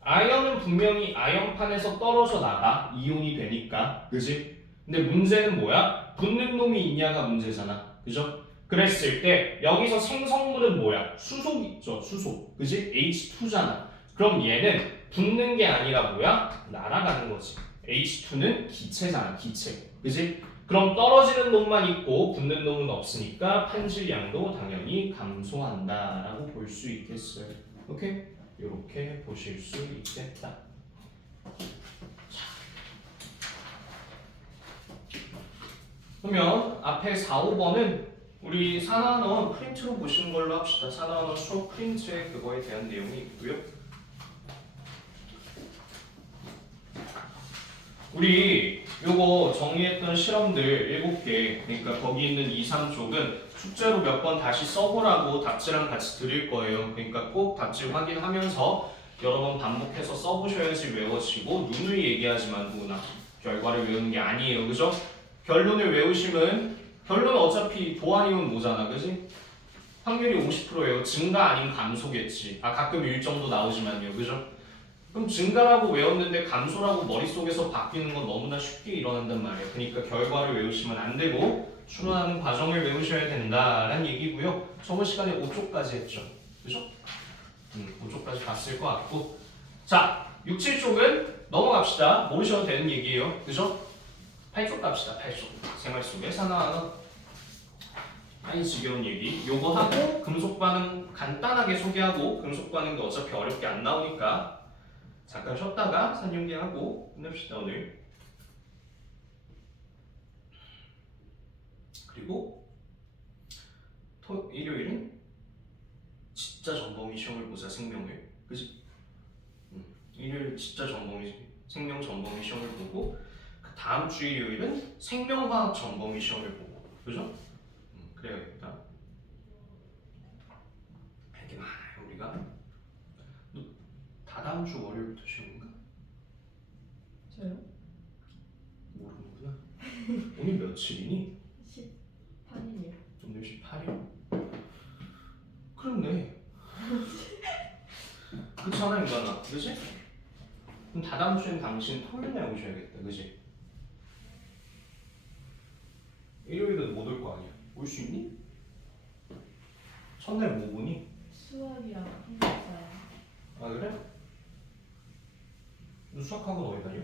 아연은 분명히 아연판에서 떨어져 나가. 이온이 되니까. 그지? 근데 문제는 뭐야? 붙는 놈이 있냐가 문제잖아. 그죠? 그랬을 때 여기서 생성물은 뭐야? 수소 있죠. 수소. 그지? H2잖아. 그럼 얘는 붙는 게 아니라 뭐야? 날아가는 거지. H2는 기체잖아. 기체. 그지? 그럼 떨어지는 놈만 있고 붙는 놈은 없으니까 판질량도 당연히 감소한다라고 볼 수 있겠어요. 오케이? 이렇게 보실 수 있겠다. 그러면 앞에 4, 5번은 우리 산화원 프린트로 보시는 걸로 합시다. 산화원 수업 프린트에 그거에 대한 내용이 있고요. 우리 요거 정리했던 실험들 7개, 그러니까 거기 있는 2, 3쪽은 숙제로 몇 번 다시 써보라고 답지랑 같이 드릴 거예요. 그러니까 꼭 답지 확인하면서 여러 번 반복해서 써보셔야지 외워지고 누누이 얘기하지만 누구나 결과를 외우는 게 아니에요. 그죠? 결론을 외우시면 결론은 어차피 도안이면 뭐잖아. 그지? 확률이 50%예요. 증가 아니면 감소겠지. 가끔 1정도 나오지만요. 그죠? 그럼 증가라고 외웠는데 감소라고 머릿속에서 바뀌는 건 너무나 쉽게 일어난단 말이에요. 그러니까 결과를 외우시면 안 되고 추론하는 과정을 외우셔야 된다라는 얘기고요. 저번 시간에 5쪽까지 했죠. 그죠? 5쪽까지 봤을 것 같고. 자, 6, 7쪽은 넘어갑시다. 모르셔도 되는 얘기예요. 그죠? 8쪽 갑시다. 8쪽. 생활 속에 산화하는 아이 지겨운 얘기. 요거 하고 금속 반응 간단하게 소개하고 금속 반응도 어차피 어렵게 안 나오니까 잠깐 쉬었다가 산용기하고 끝냅시다 오늘. 그리고 일요일은 진짜 전범위 시험을 보자. 생명을. 그지? 일요일 진짜 전범위 생명 전범위 시험을 보고 그 다음 주 일요일은 생명화학 전범위 시험을 보고. 그죠? 그래야겠다. 할 게 많아요 우리가. 다다음 주 월요일부터 시험인가? 저요? 모르는구나. 오늘 며칠이니? 18일이요. 오늘 18일? 그렇네. 그렇잖아 인간아. 그지? 그럼 다다음 주엔 당신 토요일에 오셔야겠다. 그지? 일요일은 못 올 거 아니야. 올 수 있니? 첫날 뭐 보니? 수학이랑 한국사요. 아 그래? 너 수학학원 어디 다녀?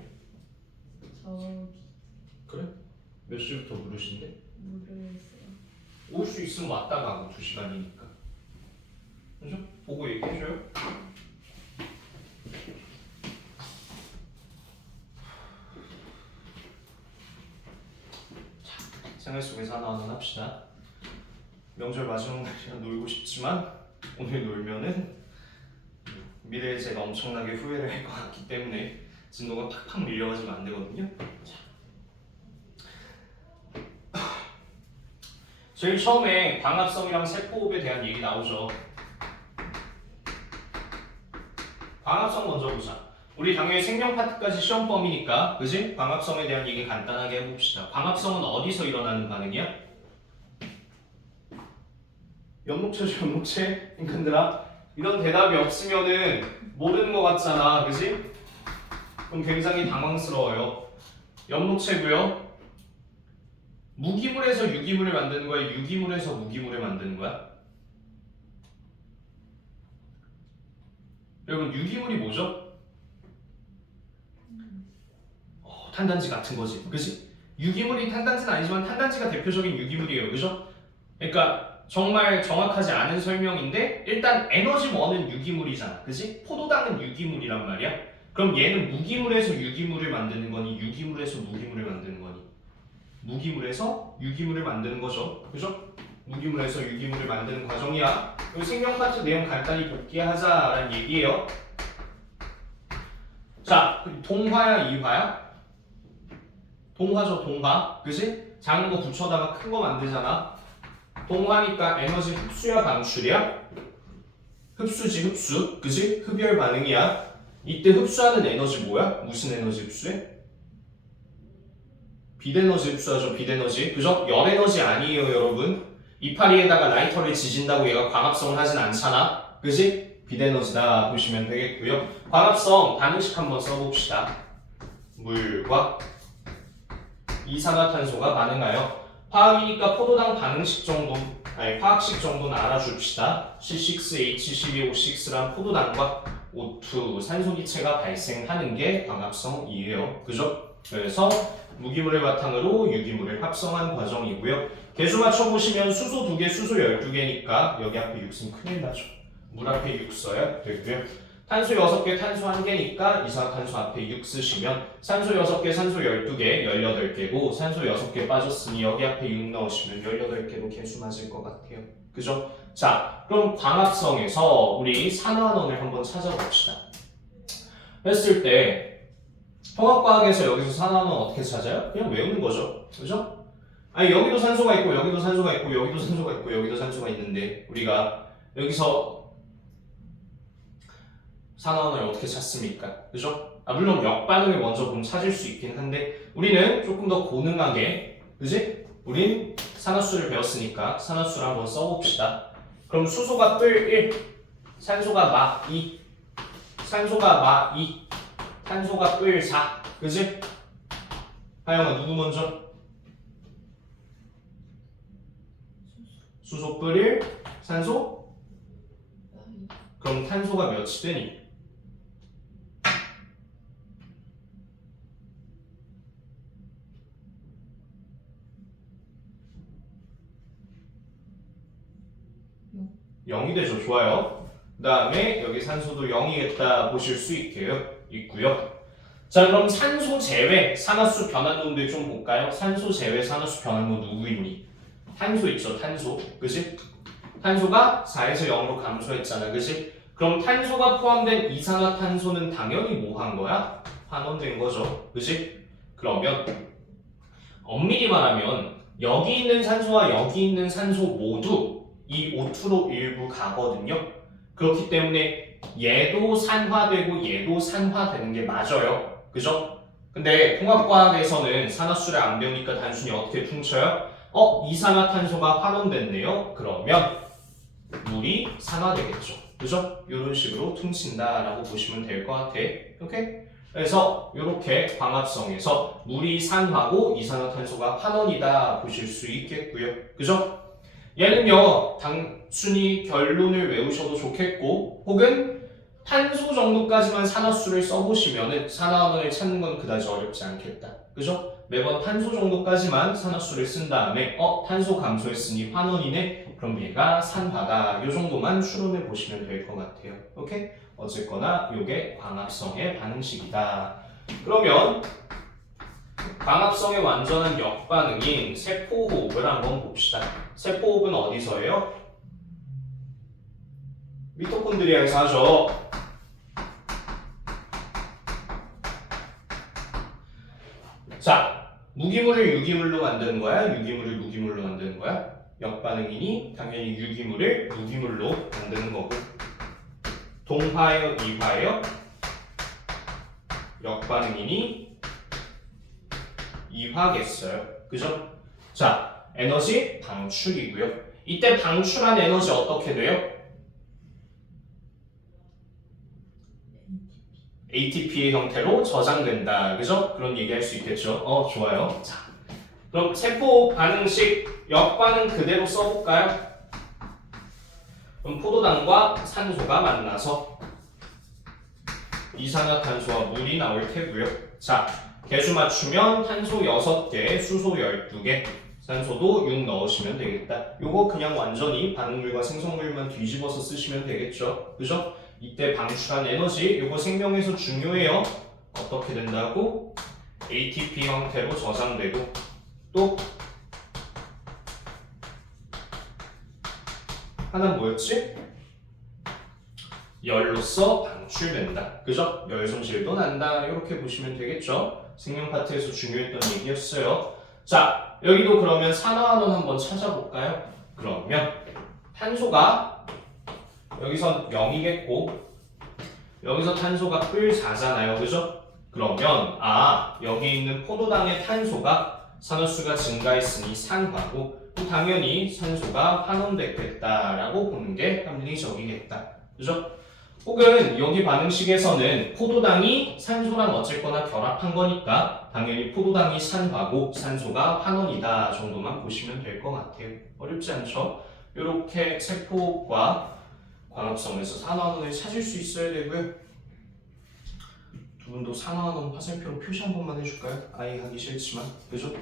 저기 그래? 몇 시부터 부르신대? 모르겠어요. 올 수 있으면 왔다 가고 2시간이니까. 그죠? 보고 얘기해줘요. 자, 생활 속에서 하나하나 합시다. 명절 마지막 날이라 놀고 싶지만 오늘 놀면은 미래에 제가 엄청나게 후회를 할 것 같기 때문에 진도가 팍팍 밀려가지면 안 되거든요. 자. 제일 처음에 광합성이랑 세포호흡에 대한 얘기 나오죠. 광합성 먼저 보자. 우리 당연히 생명 파트까지 시험 범위니까, 그지? 광합성에 대한 얘기 간단하게 해봅시다. 광합성은 어디서 일어나는 반응이야? 연목체죠, 연목체. 인간들아, 이런 대답이 없으면은 모르는 것 같잖아, 그지? 그럼 굉장히 당황스러워요. 연목체고요. 무기물에서 유기물을 만드는 거야? 유기물에서 무기물을 만드는 거야? 여러분 유기물이 뭐죠? 탄단지 같은 거지, 그지? 유기물이 탄단지는 아니지만 탄단지가 대표적인 유기물이에요, 그죠? 그러니까 정말 정확하지 않은 설명인데 일단 에너지 1은 유기물이잖아, 그지? 포도당은 유기물이란 말이야. 그럼 얘는 무기물에서 유기물을 만드는 거니 유기물에서 무기물을 만드는 거니? 무기물에서 유기물을 만드는 거죠, 그죠? 무기물에서 유기물을 만드는 과정이야. 이 생명 파트 내용 간단히 복기하자라는 얘기예요. 자, 동화야 이화야? 동화죠, 동화. 그지? 작은 거 붙여다가 큰 거 만들잖아. 동화니까 에너지 흡수야 방출이야? 흡수지, 흡수. 그지? 흡열 반응이야. 이때 흡수하는 에너지 뭐야? 무슨 에너지 흡수해? 빛에너지 흡수하죠, 빛에너지. 그죠? 열에너지 아니에요, 여러분. 이파리에다가 라이터를 지진다고 얘가 광합성을 하진 않잖아. 그지? 빛에너지다 보시면 되겠고요. 광합성 반응식 한번 써봅시다. 물과 이산화탄소가 반응하여 화학이니까 포도당 반응식 정도, 아니 화학식 정도는 알아줍시다. C6H12O6란 포도당과 O2 산소기체가 발생하는 게 광합성이에요. 그죠? 그래서 무기물을 바탕으로 유기물을 합성한 과정이고요. 개수 맞춰보시면 수소 2개, 수소 12개니까 여기 앞에 6 쓰면 큰일 나죠. 물 앞에 6 써야 되고요. 탄소 6개, 탄소 1개니까 이산화탄소 앞에 6 쓰시면 산소 6개, 산소 12개, 18개고 산소 6개 빠졌으니 여기 앞에 6 넣으시면 18개로 개수 맞을 것 같아요. 그죠? 자, 그럼 광합성에서 우리 산화원을 한번 찾아봅시다. 했을 때 통합과학에서 여기서 산화원은 어떻게 찾아요? 그냥 외우는 거죠. 그죠? 아니 여기도 산소가 있고 여기도 산소가 있고 여기도 산소가 있고 여기도 산소가 있는데 우리가 여기서 산화원을 어떻게 찾습니까? 그죠? 물론 역반응을 먼저 보면 찾을 수 있긴 한데 우리는 조금 더 고능하게, 그지? 우린 산화수를 배웠으니까 산화수를 한번 써봅시다. 그럼 수소가 뜰 1, 산소가 마 2, 산소가 마 2, 탄소가 뜰 4, 그지? 하영아 누구 먼저? 수소 뜰 1, 산소? 그럼 탄소가 몇이 되니? 영이 되죠. 좋아요. 그 다음에 여기 산소도 0이겠다 보실 수 있고요. 자, 그럼 산소 제외 산화수 변환도인데 좀 볼까요? 산소 제외 산화수 변환도 누구 있니? 탄소 있죠. 탄소. 그지? 탄소가 4에서 0으로 감소했잖아. 그지? 그럼 탄소가 포함된 이산화탄소는 당연히 뭐 한 거야? 환원된 거죠. 그지? 그러면 엄밀히 말하면 여기 있는 산소와 여기 있는 산소 모두 이 O2로 일부 가거든요. 그렇기 때문에 얘도 산화되고 얘도 산화되는 게 맞아요. 그죠? 근데 통합과학에서는 산화수를 안 배우니까 단순히 어떻게 퉁쳐요? 이산화탄소가 환원됐네요. 그러면 물이 산화되겠죠. 그죠? 이런 식으로 퉁친다라고 보시면 될 것 같아. 오케이? 그래서 이렇게 광합성에서 물이 산화고 이산화탄소가 환원이다 보실 수 있겠고요. 그죠? 얘는요 단순히 결론을 외우셔도 좋겠고 혹은 탄소 정도까지만 산화수를 써보시면은 산화원을 찾는 건 그다지 어렵지 않겠다. 그죠? 매번 탄소 정도까지만 산화수를 쓴 다음에 탄소 감소했으니 환원이네. 그럼 얘가 산화다. 요 정도만 추론해 보시면 될 것 같아요. 오케이? 어쨌거나 요게 광합성의 반응식이다. 그러면 광합성의 완전한 역반응인 세포호흡을 한번 봅시다. 세포호흡은 어디서예요? 미토콘드리아에서 하죠. 자, 무기물을 유기물로 만드는 거야? 유기물을 무기물로 만드는 거야? 역반응이니 당연히 유기물을 무기물로 만드는 거고. 동화예요? 이화예요? 역반응이니 이화겠어요. 그죠? 자, 에너지 방출이고요. 이때 방출한 에너지 어떻게 돼요? ATP의 형태로 저장된다. 그죠? 그런 얘기 할 수 있겠죠? 좋아요. 자, 그럼 세포 반응식 역반응 그대로 써볼까요? 그럼 포도당과 산소가 만나서 이산화탄소와 물이 나올 테고요. 자, 개수 맞추면 탄소 6개, 수소 12개, 산소도 6 넣으시면 되겠다. 요거 그냥 완전히 반응물과 생성물만 뒤집어서 쓰시면 되겠죠. 그죠? 이때 방출한 에너지, 요거 생명에서 중요해요. 어떻게 된다고? ATP 형태로 저장되고 또 하나는 뭐였지? 열로서 방출된다. 그죠? 열 손실도 난다. 이렇게 보시면 되겠죠? 생명 파트에서 중요했던 얘기였어요. 자, 여기도 그러면 산화환원 한번 찾아볼까요? 그러면 탄소가 여기선 0이겠고 여기서 탄소가 뿔 4잖아요. 그죠? 그러면 여기 있는 포도당의 탄소가 산화수가 증가했으니 산화고 당연히 산소가 환원됐겠다라고 보는 게 합리적이겠다. 그죠? 혹은 여기 반응식에서는 포도당이 산소랑 어쨌거나 결합한 거니까 당연히 포도당이 산화고 산소가 환원이다 정도만 보시면 될 것 같아요. 어렵지 않죠? 이렇게 세포과 광합성에서 산화환원을 찾을 수 있어야 되고요. 두 분도 산화환원 화살표로 표시 한 번만 해줄까요? 아예 하기 싫지만 그죠?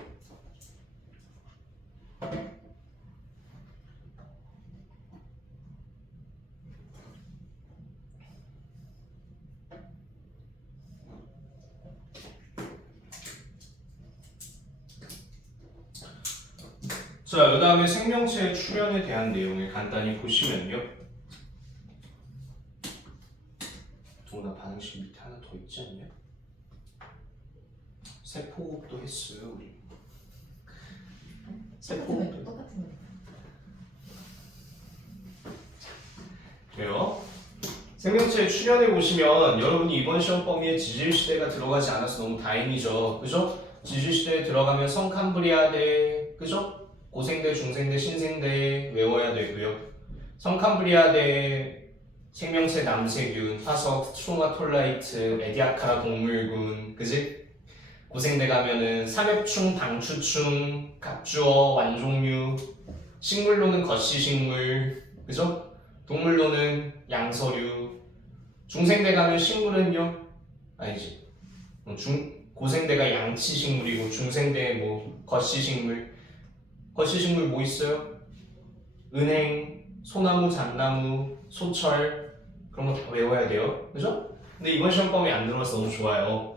자, 그 다음에 생명체의 출현에 대한 내용을 간단히 보시면요. 정답 반응식 밑에 하나 더 있지 않냐? 세포호흡도 했어요, 우리. 세포호흡도. 똑같은 거. 그래요? 생명체의 출현에 보시면 여러분이 이번 시험 범위에 지질시대가 들어가지 않아서 너무 다행이죠. 그죠? 지질시대에 들어가면 성캄브리아대, 그죠? 고생대, 중생대, 신생대 외워야 되고요. 성캄브리아대 생명체 남세균, 화석, 트로마톨라이트, 에디아카라 동물군, 그지? 고생대 가면은 삼엽충, 방추충, 갑주어, 완종류, 식물로는 거시식물, 그죠? 동물로는 양서류, 중생대 가면 식물은요? 아니지. 고생대가 양치식물이고 중생대 뭐 거시식물. 거시식물 뭐 있어요? 은행, 소나무, 잣나무, 소철 그런 거 다 외워야 돼요. 그죠? 근데 이번 시험 범위 안 들어와서 너무 좋아요.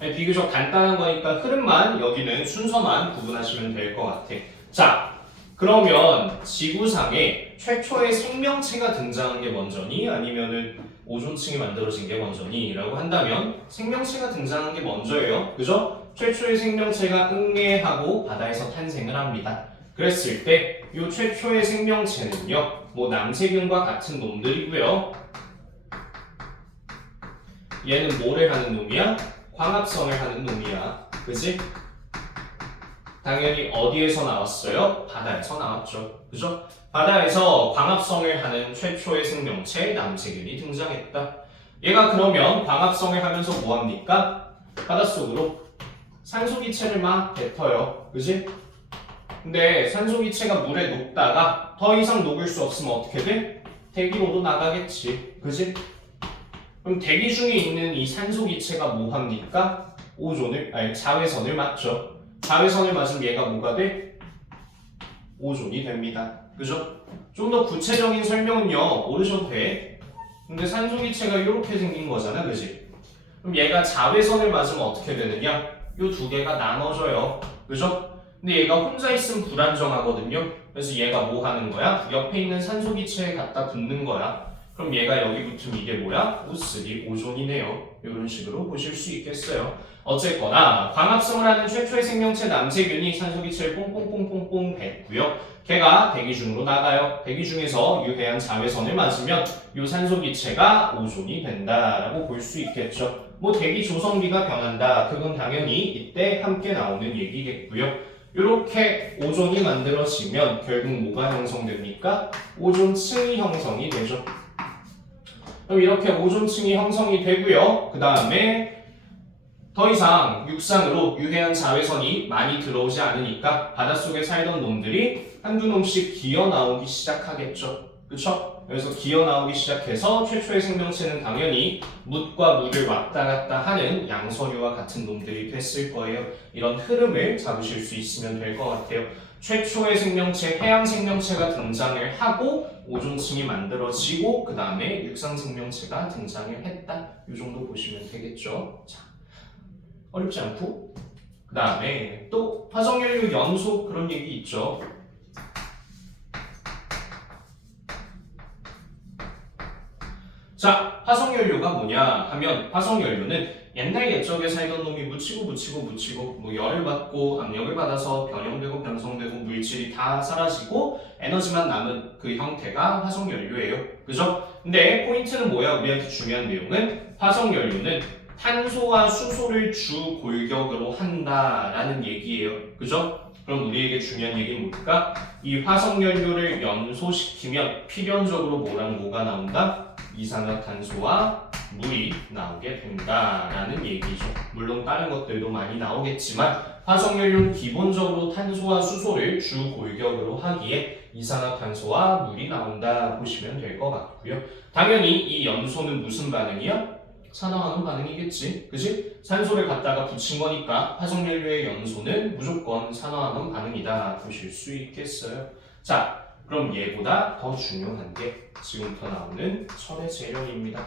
비교적 간단한 거니까 흐름만 여기는 순서만 구분하시면 될 것 같아. 자, 그러면 지구상에 최초의 생명체가 등장한 게 먼저니 아니면은 오존층이 만들어진 게 먼저니 라고 한다면 생명체가 등장한 게 먼저예요. 그죠? 최초의 생명체가 응애하고 바다에서 탄생을 합니다. 그랬을 때 이 최초의 생명체는요, 뭐 남세균과 같은 놈들이고요. 얘는 뭐를 하는 놈이야? 광합성을 하는 놈이야. 그지? 당연히 어디에서 나왔어요? 바다에서 나왔죠. 그죠? 바다에서 광합성을 하는 최초의 생명체 남세균이 등장했다. 얘가 그러면 광합성을 하면서 뭐합니까? 바닷속으로 산소기체를 막 뱉어요. 그지? 근데 산소기체가 물에 녹다가 더 이상 녹을 수 없으면 어떻게 돼? 대기로도 나가겠지. 그지? 그럼 대기 중에 있는 이 산소기체가 뭐합니까? 자외선을 맞죠. 자외선을 맞으면 얘가 뭐가 돼? 오존이 됩니다. 그죠? 좀 더 구체적인 설명은요, 모르셔도 돼. 근데 산소기체가 이렇게 생긴 거잖아. 그지? 그럼 얘가 자외선을 맞으면 어떻게 되느냐? 이 두 개가 나눠져요. 그죠? 근데 얘가 혼자 있으면 불안정하거든요. 그래서 얘가 뭐 하는 거야? 옆에 있는 산소기체에 갖다 붙는 거야. 그럼 얘가 여기 붙으면 이게 뭐야? O3, 오존이네요. 이런 식으로 보실 수 있겠어요. 어쨌거나 광합성을 하는 최초의 생명체 남세균이 산소기체를 뽕뽕뽕뽕뽕 뱉고요. 걔가 대기 중으로 나가요. 대기 중에서 유해한 자외선을 맞으면 이 산소기체가 오존이 된다라고 볼 수 있겠죠. 뭐 대기 조성비가 변한다. 그건 당연히 이때 함께 나오는 얘기겠고요. 이렇게 오존이 만들어지면 결국 뭐가 형성됩니까? 오존층이 형성이 되죠. 그럼 이렇게 오존층이 형성이 되고요. 그 다음에 더 이상 육상으로 유해한 자외선이 많이 들어오지 않으니까 바닷속에 살던 놈들이 한두 놈씩 기어 나오기 시작하겠죠. 그쵸? 그래서 기어 나오기 시작해서 최초의 생명체는 당연히 묻과 물을 왔다 갔다 하는 양서류와 같은 놈들이 됐을 거예요. 이런 흐름을 잡으실 수 있으면 될 것 같아요. 최초의 생명체, 해양 생명체가 등장을 하고 오존층이 만들어지고 그 다음에 육상 생명체가 등장을 했다. 이 정도 보시면 되겠죠. 자, 어렵지 않고 그 다음에 또 화석연료 연소 그런 얘기 있죠. 자, 화석연료가 뭐냐 하면 화석연료는 옛날 옛적에 살던 놈이 묻히고 뭐 열을 받고 압력을 받아서 변형되고 변성되고 물질이 다 사라지고 에너지만 남은 그 형태가 화석연료예요. 그죠? 근데 포인트는 뭐야? 우리한테 중요한 내용은 화석연료는 탄소와 수소를 주 골격으로 한다라는 얘기예요. 그죠? 그럼 우리에게 중요한 얘기는 뭘까? 이 화석연료를 연소시키면 필연적으로 뭐랑 뭐가 나온다? 이산화탄소와 물이 나오게 된다라는 얘기죠. 물론 다른 것들도 많이 나오겠지만 화석연료는 기본적으로 탄소와 수소를 주 골격으로 하기에 이산화탄소와 물이 나온다 보시면 될 것 같고요. 당연히 이 연소는 무슨 반응이야? 산화하는 반응이겠지. 그치? 산소를 갖다가 붙인 거니까 화석연료의 연소는 무조건 산화하는 반응이다 보실 수 있겠어요. 자, 그럼 얘보다 더 중요한 게 지금부터 나오는 철의 재련입니다.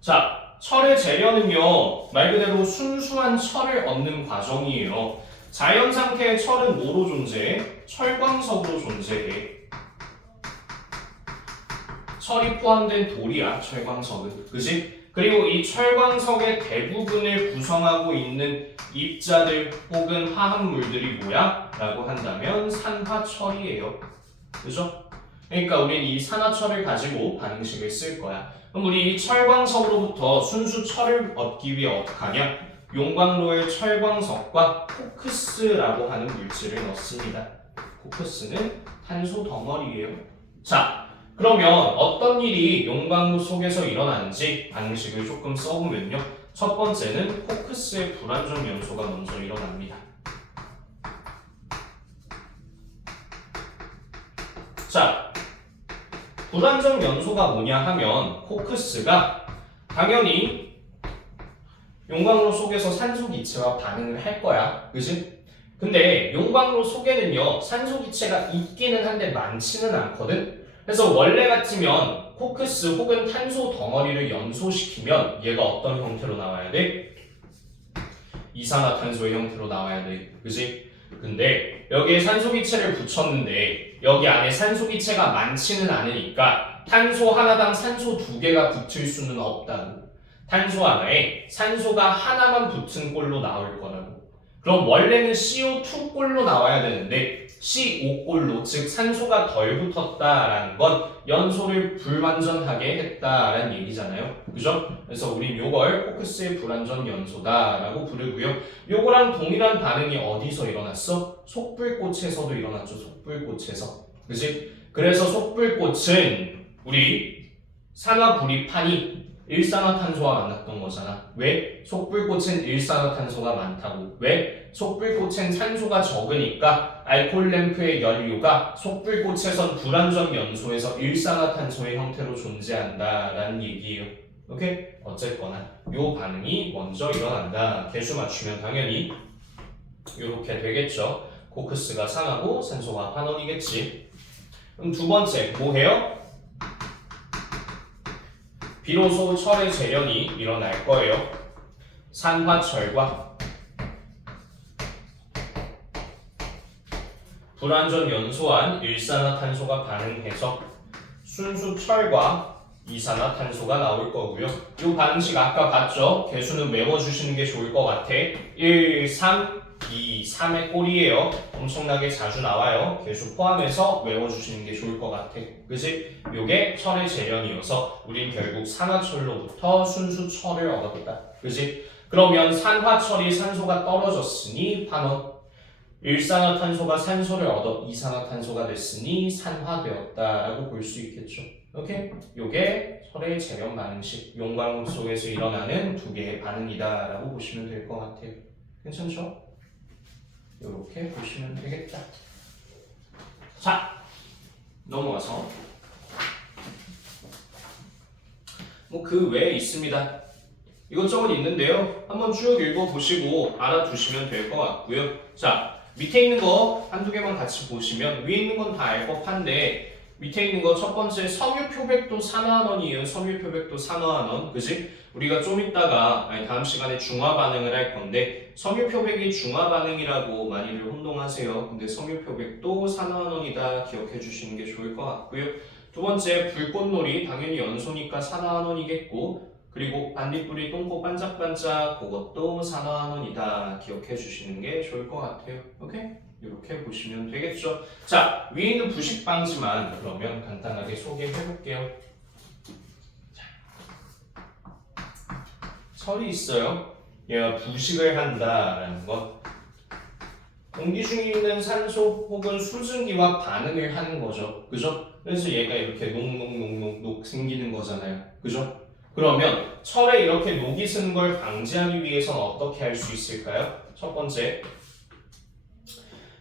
자, 철의 재련은요, 말 그대로 순수한 철을 얻는 과정이에요. 자연 상태의 철은 뭐로 존재해? 철광석으로 존재해. 철이 포함된 돌이야, 철광석은. 그지? 그리고 이 철광석의 대부분을 구성하고 있는 입자들 혹은 화합물들이 뭐야? 라고 한다면 산화철이에요. 그죠? 그러니까 우린 이 산화철을 가지고 반응식을 쓸 거야. 그럼 우리 이 철광석으로부터 순수 철을 얻기 위해 어떻게 하냐? 용광로의 철광석과 코크스라고 하는 물질을 넣습니다. 코크스는 탄소 덩어리예요. 자, 그러면 어떤 일이 용광로 속에서 일어나는지 반응식을 조금 써보면요. 첫 번째는 코크스의 불완전 연소가 먼저 일어납니다. 자, 불완전 연소가 뭐냐 하면 코크스가 당연히 용광로 속에서 산소 기체와 반응을 할 거야. 그치? 근데 용광로 속에는요, 산소 기체가 있기는 한데 많지는 않거든? 그래서 원래 같으면 코크스 혹은 탄소 덩어리를 연소시키면 얘가 어떤 형태로 나와야 돼? 이산화탄소의 형태로 나와야 돼. 그치? 근데 여기에 산소 기체를 붙였는데 여기 안에 산소 기체가 많지는 않으니까 탄소 하나당 산소 두 개가 붙을 수는 없다고. 탄소 하나에 산소가 하나만 붙은 꼴로 나올 거라고. 그럼 원래는 CO2 꼴로 나와야 되는데 CO 꼴로, 즉 산소가 덜 붙었다라는 건 연소를 불완전하게 했다라는 얘기잖아요. 그죠? 그래서 우린 요걸 코크스의 불완전 연소다라고 부르고요. 요거랑 동일한 반응이 어디서 일어났어? 속불꽃에서도 일어났죠. 속불꽃에서. 그치? 그래서 속불꽃은 우리 산화불이판이 일산화탄소와 만났던 거잖아. 왜? 속불꽃은 일산화탄소가 많다고. 왜? 속불꽃엔 산소가 적으니까 알코올 램프의 연료가 속불꽃에선 불완전 연소에서 일산화탄소의 형태로 존재한다라는 얘기예요. 오케이? 어쨌거나 요 반응이 먼저 일어난다. 개수 맞추면 당연히 요렇게 되겠죠. 코크스가 산화고 산소가 환원이겠지. 그럼 두 번째 뭐 해요? 비로소 철의 재련이 일어날 거예요. 산화철과 불완전 연소한 일산화탄소가 반응해서 순수 철과 이산화탄소가 나올 거고요. 이 반응식 아까 봤죠? 개수는 외워주시는 게 좋을 것 같아. 1, 3, 2, 3의 꼴이에요. 엄청나게 자주 나와요. 개수 포함해서 외워주시는 게 좋을 것 같아. 그치? 요게 철의 재련이어서 우린 결국 산화철로부터 순수 철을 얻었다. 그치? 그러면 산화철이 산소가 떨어졌으니 환원. 일산화탄소가 산소를 얻어 이산화탄소가 됐으니 산화되었다라고 볼 수 있겠죠. 오케이? 요게 철의 재련 반응식, 용광로 속에서 일어나는 두 개의 반응이다라고 보시면 될 것 같아요. 괜찮죠? 이렇게 보시면 되겠다. 자, 넘어가서 뭐 그 외에 있습니다. 이것저것 있는데요. 한번 쭉 읽어보시고 알아두시면 될 것 같고요. 자, 밑에 있는 거 한두 개만 같이 보시면 위에 있는 건 다 알 법한데 밑에 있는 거 첫 번째 섬유표백도 산화환원이에요. 섬유표백도 산화환원. 그지? 우리가 좀 이따가 다음 시간에 중화반응을 할 건데 섬유표백이 중화반응이라고 많이들 혼동하세요. 근데 섬유표백도 산화환원이다 기억해 주시는 게 좋을 것 같고요. 두 번째 불꽃놀이 당연히 연소니까 산화환원이겠고 그리고 반딧불이 똥꼬 반짝반짝 그것도 산화환원이다 기억해 주시는 게 좋을 것 같아요. 오케이? 이렇게 보시면 되겠죠. 자, 위에 있는 부식방지만 그러면 간단하게 소개해 볼게요. 철이 있어요. 얘가 부식을 한다라는 것. 공기 중에 있는 산소 혹은 수증기와 반응을 하는 거죠. 그죠? 그래서 얘가 이렇게 녹 생기는 거잖아요. 그죠? 그러면 철에 이렇게 녹이 스는 걸 방지하기 위해서는 어떻게 할 수 있을까요? 첫 번째,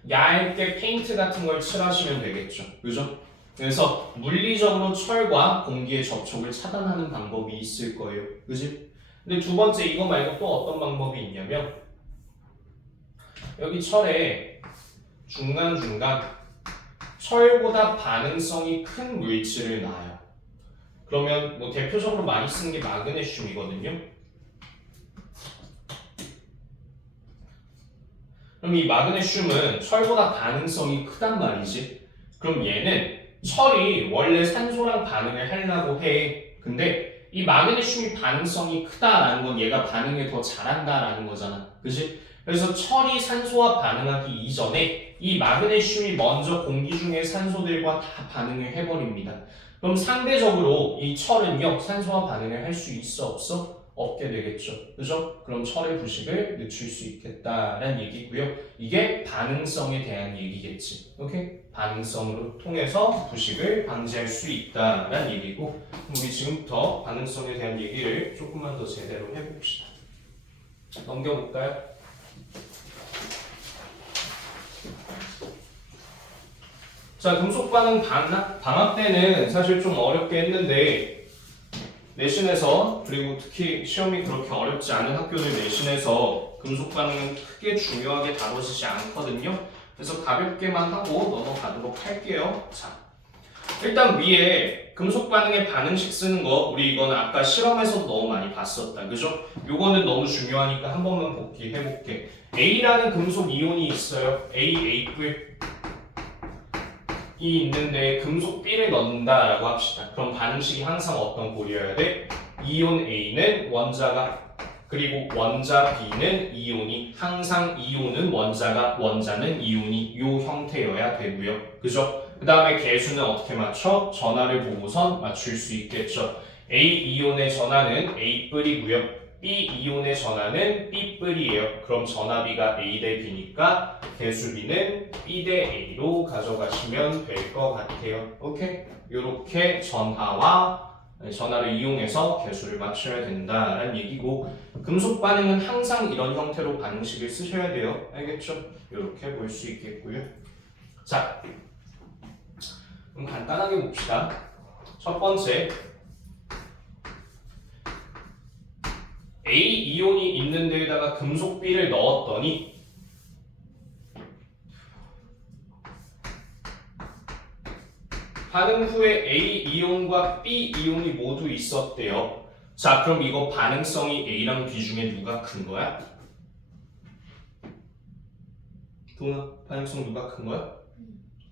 얇게 페인트 같은 걸 칠하시면 되겠죠. 그죠? 그래서 물리적으로 철과 공기의 접촉을 차단하는 방법이 있을 거예요. 그지? 근데 두 번째 이거 말고 또 어떤 방법이 있냐면 여기 철에 중간중간 철보다 반응성이 큰 물질을 놔요. 그러면 뭐 대표적으로 많이 쓰는 게 마그네슘이거든요. 그럼 이 마그네슘은 철보다 반응성이 크단 말이지. 그럼 얘는 철이 원래 산소랑 반응을 하려고 해. 근데 이 마그네슘이 반응성이 크다라는 건 얘가 반응을 더 잘한다라는 거잖아. 그치? 그래서 철이 산소와 반응하기 이전에 이 마그네슘이 먼저 공기 중의 산소들과 다 반응을 해버립니다. 그럼 상대적으로 이 철은요 산소와 반응을 할 수 있어 없어? 없게 되겠죠. 그죠? 그럼 철의 부식을 늦출 수 있겠다라는 얘기고요. 이게 반응성에 대한 얘기겠지. 오케이? 반응성으로 통해서 부식을 방지할 수 있다라는 얘기고 우리 지금부터 반응성에 대한 얘기를 조금만 더 제대로 해봅시다. 넘겨볼까요? 자, 금속 반응 방학 때는 사실 좀 어렵게 했는데 내신에서 그리고 특히 시험이 그렇게 어렵지 않은 학교들 내신에서 금속 반응은 크게 중요하게 다뤄지지 않거든요. 그래서 가볍게만 하고 넘어가도록 할게요. 자, 일단 위에 금속 반응의 반응식 쓰는 거 우리 이거는 아까 실험에서도 너무 많이 봤었다. 그죠? 요거는 너무 중요하니까 한 번만 복기해볼게. A라는 금속 이온이 있어요. A뿔 이 있는데 금속 B를 넣는다라고 합시다. 그럼 반응식이 항상 어떤 꼴이어야 돼? 이온 A는 원자가 그리고 원자 B는 이온이 항상 이온은 원자가 원자는 이온이 요 형태여야 되고요. 그죠? 그 다음에 개수는 어떻게 맞춰? 전하를 보고선 맞출 수 있겠죠. A 이온의 전하는 A뿔이고요. B 이온의 전하는 B뿔이에요. 그럼 전하비가 A 대 B니까 개수비는 B 대 A로 가져가시면 될 것 같아요. 오케이? 이렇게 전하를 이용해서 개수를 맞춰야 된다라는 얘기고 금속 반응은 항상 이런 형태로 반응식을 쓰셔야 돼요. 알겠죠? 이렇게 볼 수 있겠고요. 자, 그럼 간단하게 봅시다. 첫 번째 A 이온이 있는 데에다가 금속 B를 넣었더니 반응 후에 A 이온과 B 이온이 모두 있었대요. 자, 그럼 이거 반응성이 A랑 B 중에 누가 큰 거야? 동아, 반응성 누가 큰 거야?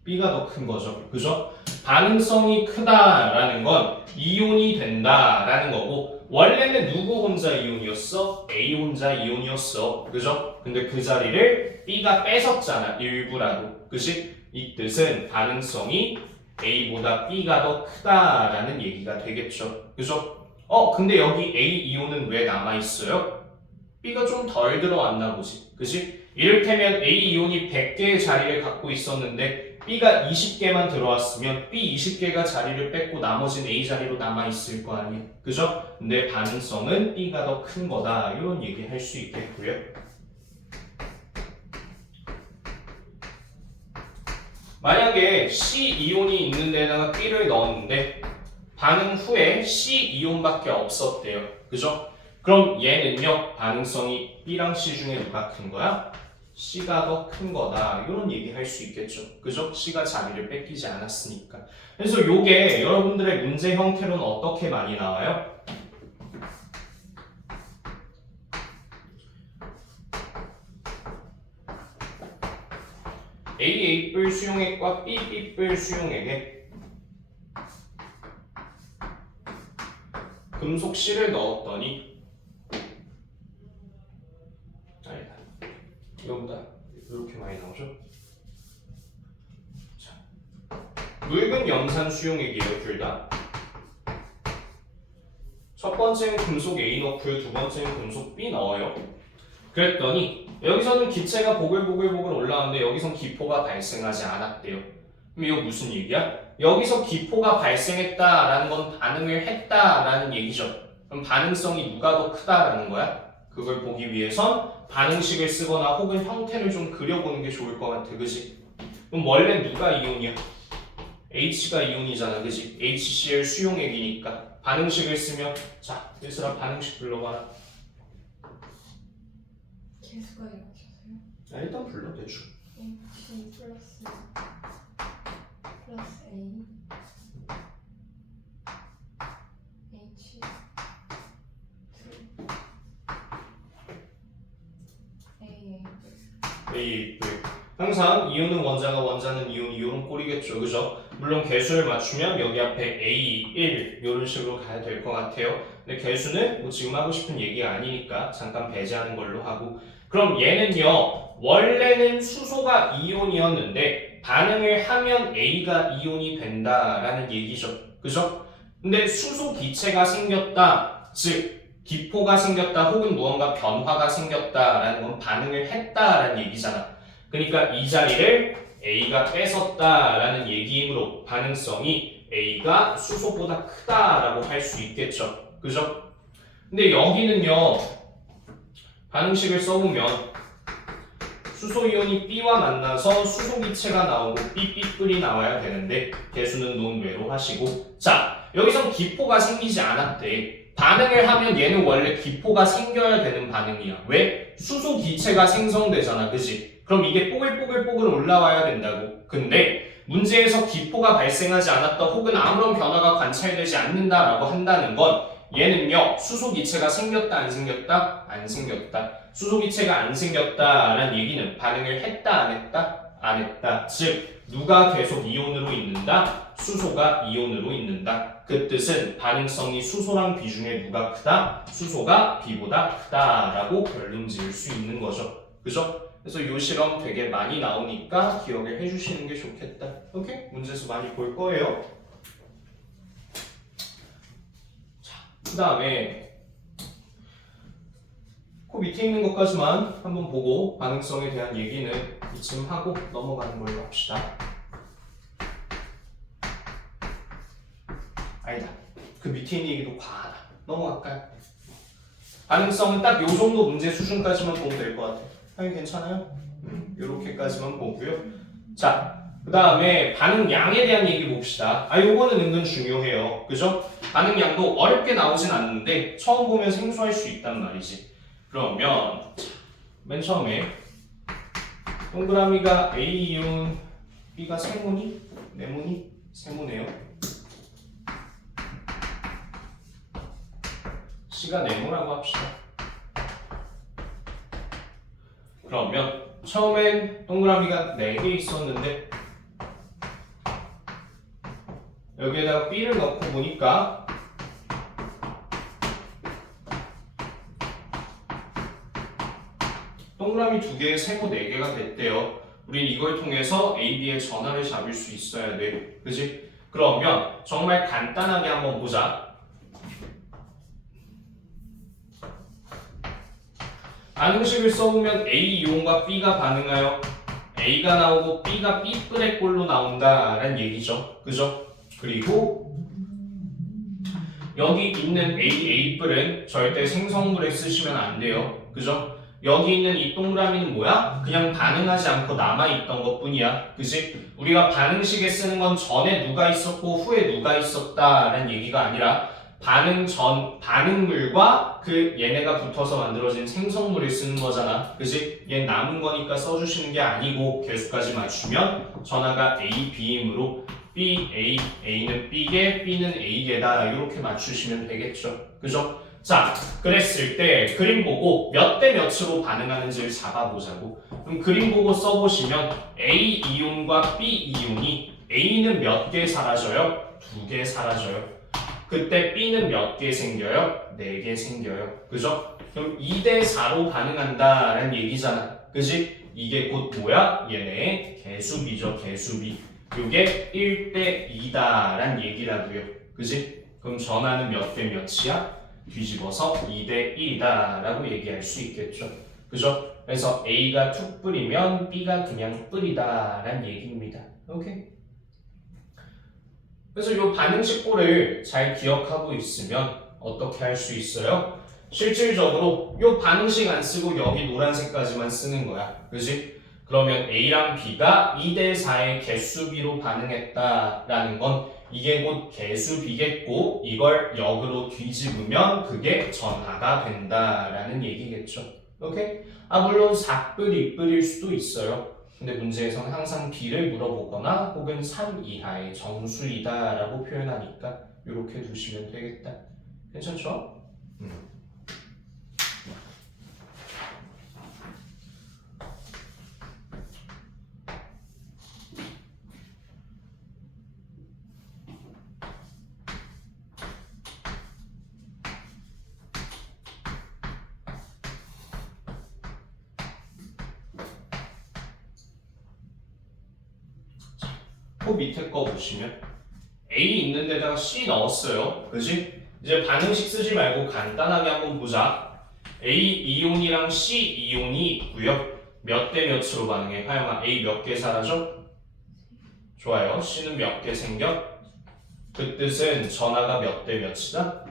B가 더 큰 거죠. 그죠? 반응성이 크다라는 건 이온이 된다라는 거고 원래는 누구 혼자 이온이었어? A 혼자 이온이었어. 그죠? 근데 그 자리를 B가 뺏었잖아. 일부라도. 그치? 이 뜻은 반응성이 A보다 B가 더 크다라는 얘기가 되겠죠. 그죠? 근데 여기 A 이온은 왜 남아있어요? B가 좀 덜 들어왔나 보지. 그치? 이를테면 A 이온이 100개의 자리를 갖고 있었는데 B가 20개만 들어왔으면 B 20개가 자리를 뺏고 나머지는 A 자리로 남아있을 거 아니에요. 그죠? 근데 반응성은 B가 더 큰 거다. 이런 얘기 할 수 있겠고요. 만약에 C 이온이 있는 데다가 B를 넣었는데 반응 후에 C 이온밖에 없었대요. 그죠? 그럼 얘는요, 반응성이 B랑 C 중에 누가 큰 거야? C가 더 큰 거다. 이런 얘기 할 수 있겠죠. 그죠? C가 자리를 뺏기지 않았으니까. 그래서 요게 여러분들의 문제 형태로는 어떻게 많이 나와요? AA 뿔 수용액과 BB 뿔 수용액에 금속 C를 넣었더니 아니다. 이거보다 이렇게 많이 나오죠? 자, 묽은 염산 수용액이에요, 둘 다. 첫 번째는 금속 A 넣고요, 두 번째는 금속 B 넣어요. 그랬더니 여기서는 기체가 보글보글 올라왔는데 여기선 기포가 발생하지 않았대요. 그럼 이거 무슨 얘기야? 여기서 기포가 발생했다라는 건 반응을 했다라는 얘기죠. 그럼 반응성이 누가 더 크다라는 거야? 그걸 보기 위해선 반응식을 쓰거나 혹은 형태를 좀 그려보는 게 좋을 것 같아, 그지? 그럼 원래 누가 이온이야? H가 이온이잖아, 그지? HCl 수용액이니까 반응식을 쓰면 자, 얘들아 반응식 불러봐라. 개수가 이렇게서요? 일단 불러 대충. H 플러스 A H 2 A 항상 이온은 원자가 원자는 이온, 이온은 꼴이겠죠, 그죠? 물론 개수를 맞추면 여기 앞에 A, 1 이런 식으로 가야 될 것 같아요. 근데 개수는 뭐 지금 하고 싶은 얘기가 아니니까 잠깐 배제하는 걸로 하고. 그럼 얘는요, 원래는 수소가 이온이었는데 반응을 하면 A가 이온이 된다라는 얘기죠, 그죠? 근데 수소 기체가 생겼다, 즉 기포가 생겼다 혹은 무언가 변화가 생겼다라는 건 반응을 했다라는 얘기잖아. 그러니까 이 자리를 A가 뺏었다라는 얘기이므로 반응성이 A가 수소보다 크다라고 할 수 있겠죠. 그죠? 근데 여기는요, 반응식을 써보면 수소이온이 B와 만나서 수소기체가 나오고 삐삐뿔이 나와야 되는데 개수는 논외로 하시고, 자, 여기선 기포가 생기지 않았대. 반응을 하면 얘는 원래 기포가 생겨야 되는 반응이야. 왜? 수소 기체가 생성되잖아, 그지? 그럼 이게 뽀글뽀글 올라와야 된다고. 근데 문제에서 기포가 발생하지 않았다 혹은 아무런 변화가 관찰되지 않는다라고 한다는 건 얘는요, 수소 기체가 생겼다 안 생겼다? 안 생겼다. 수소 기체가 안 생겼다라는 얘기는 반응을 했다 안 했다? 안 했다. 즉 누가 계속 이온으로 있는다? 수소가 이온으로 있는다. 그 뜻은 반응성이 수소랑 비중에 누가 크다? 수소가 B보다 크다라고 결론 지을 수 있는 거죠. 그죠? 그래서 이 실험 되게 많이 나오니까 기억을 해주시는 게 좋겠다. 오케이? 문제수 많이 볼 거예요. 자, 그 다음에 그 밑에 있는 것까지만 한번 보고 반응성에 대한 얘기는 이쯤 하고 넘어가는 걸로 합시다. 아니다. 그 밑에 있는 얘기도 과하다. 넘어갈까요? 반응성은 딱 요 정도 문제 수준까지만 보면 될 것 같아요. 형님 괜찮아요? 요렇게까지만 보고요. 자, 그 다음에 반응량에 대한 얘기 봅시다. 요거는 은근 중요해요. 그죠? 반응량도 어렵게 나오진 않는데 처음 보면 생소할 수 있단 말이지. 그러면 맨 처음에 동그라미가 A이온, B가 세모니? 네모니? 세모네요. C가 네모라고 합시다. 그러면 처음엔 동그라미가 4개 있었는데 여기에다가 B를 넣고 보니까 동그라미 2개에 세모 4개가 됐대요. 우린 이걸 통해서 A, B의 전화를 잡을 수 있어야 돼. 그지? 그러면 정말 간단하게 한번 보자. 반응식을 써보면 A 이온과 B가 반응하여 A가 나오고 B가 B뿔의 꼴로 나온다라는 얘기죠. 그죠? 그리고 여기 있는 A뿔은 절대 생성물에 쓰시면 안 돼요. 그죠? 여기 있는 이 동그라미는 뭐야? 그냥 반응하지 않고 남아있던 것 뿐이야. 그지? 우리가 반응식에 쓰는 건 전에 누가 있었고 후에 누가 있었다라는 얘기가 아니라 반응물과 그 얘네가 붙어서 만들어진 생성물을 쓰는 거잖아. 그지? 얘 남은 거니까 써주시는 게 아니고 개수까지 맞추면 전화가 A, B이므로 B, A, A는 B개, B는 A개다 이렇게 맞추시면 되겠죠. 그죠? 자, 그랬을 때 그림 보고 몇 대 몇으로 반응하는지를 잡아보자고. 그럼 그림 보고 써보시면 A 이온과 B 이온이 A는 몇 개 사라져요? 2개 사라져요. 그때 B는 몇 개 생겨요? 4개 생겨요. 그죠? 그럼 2대 4로 반응한다라는 얘기잖아. 그지? 이게 곧 뭐야? 얘네의 개수비죠. 개수비. 요게 1대 2다란 얘기라고요. 그지? 그럼 전하는 몇 대 몇이야? 뒤집어서 2대 1이다라고 얘기할 수 있겠죠. 그죠? 그래서 A가 툭뿔이면 B가 그냥 뿔이다라는 얘기입니다. 오케이? 그래서 이 반응식 꼴을 잘 기억하고 있으면 어떻게 할 수 있어요? 실질적으로 이 반응식 안 쓰고 여기 노란색까지만 쓰는 거야. 그지? 그러면 A랑 B가 2대 4의 개수비로 반응했다라는 건 이게 곧 개수비겠고 이걸 역으로 뒤집으면 그게 전하가 된다라는 얘기겠죠. 오케이? 물론 4뿔, 2뿔일 수도 있어요. 근데 문제에서는 항상 B를 물어보거나 혹은 3 이하의 정수이다라고 표현하니까 이렇게 두시면 되겠다. 괜찮죠? 그 밑에 거 보시면 A 있는 데다가 C 넣었어요. 그지? 이제 반응식 쓰지 말고 간단하게 한번 보자. A 이온이랑 C 이온이 있고요. 몇 대 몇으로 반응해? 하영아, A 몇 개 사라져? 좋아요. C는 몇 개 생겨? 그 뜻은 전하가 몇 대 몇이다?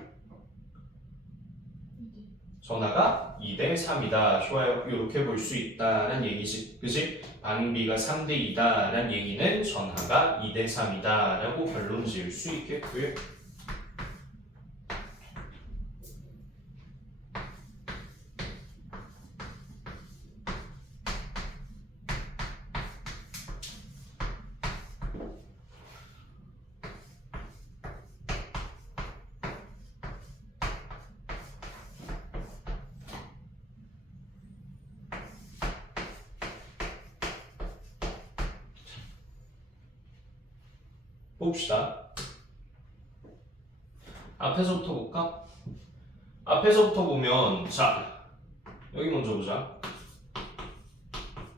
전하가 2대 3이다. 좋아요. 이렇게 볼 수 있다는 얘기지. 그지? 반응비가 3대 2다라는 얘기는 전하가 2대 3이다라고 결론 지을 수 있겠고요. 봅시다. 앞에서부터 볼까? 앞에서부터 보면 자 여기 먼저 보자.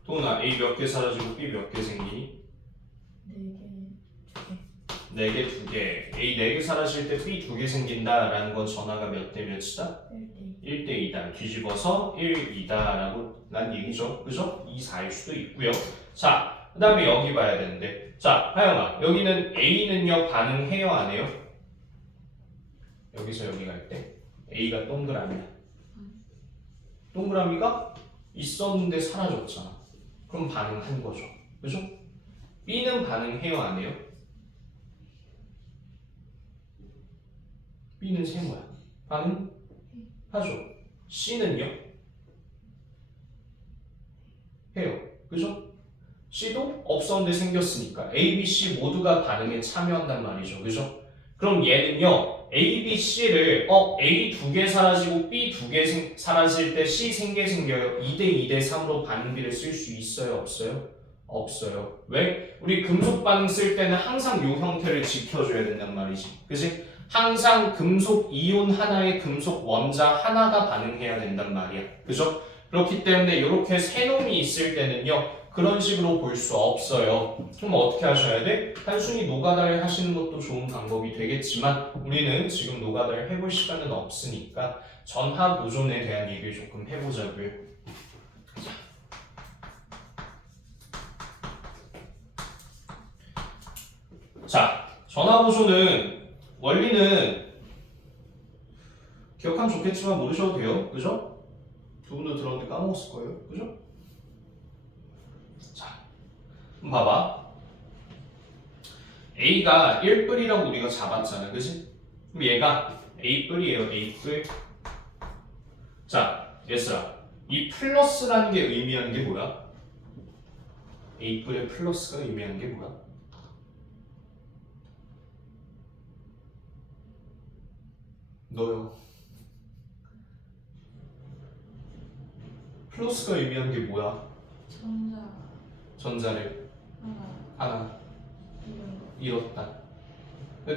도훈아, A 몇 개 사라지고 B 몇 개 생기니? 4개, 2개. A 4개 사라질 때 B 2개 생긴다라는 건 전하가 몇 대 몇이다? 1대 2다. 뒤집어서 1, 2다라고 난 얘기죠. 그죠? 2, 4일 수도 있고요. 자, 그 다음에 여기 봐야 되는데 자, 하영아, 여기는 A는요 반응해요 안 해요? 여기서 여기 갈 때 A가 동그라미야. 동그라미가 있었는데 사라졌잖아. 그럼 반응한 거죠. 그죠? B는 반응해요 안 해요? B는 세모야. 반응하죠. C는요? 해요. 그죠? C도 없었는데 생겼으니까 A, B, C 모두가 반응에 참여한단 말이죠. 그죠? 그럼 얘는요 A, B, C를 A 2개 사라지고 B 2개 사라질 때 C 3개 생겨요. 2대 2대 3으로 반응비를 쓸 수 있어요? 없어요? 없어요. 왜? 우리 금속 반응 쓸 때는 항상 이 형태를 지켜줘야 된단 말이지. 그치? 항상 금속 이온 하나에 금속 원자 하나가 반응해야 된단 말이야. 그죠? 그렇기 때문에 이렇게 세 놈이 있을 때는요 그런 식으로 볼 수 없어요. 그럼 어떻게 하셔야 돼? 단순히 노가다를 하시는 것도 좋은 방법이 되겠지만 우리는 지금 노가다를 해볼 시간은 없으니까 전하 보존에 대한 얘기를 조금 해보자고요. 자, 전화보조는 원리는 기억하면 좋겠지만 모르셔도 돼요. 그죠? 두 분도 들었는데 까먹었을 거예요. 그죠? 자, 한번 봐봐. A가 1뿔이라고 우리가 잡았잖아. 그지? 그럼 얘가 A뿔이에요. A뿔. 자, 얘들아. 이 플러스라는 게 의미하는 게 뭐야? A뿔의 플러스가 의미하는 게 뭐야? 너요. 플러스가 의미하는 게 뭐야? 전자 전자를 하나 이런 거. 잃었다.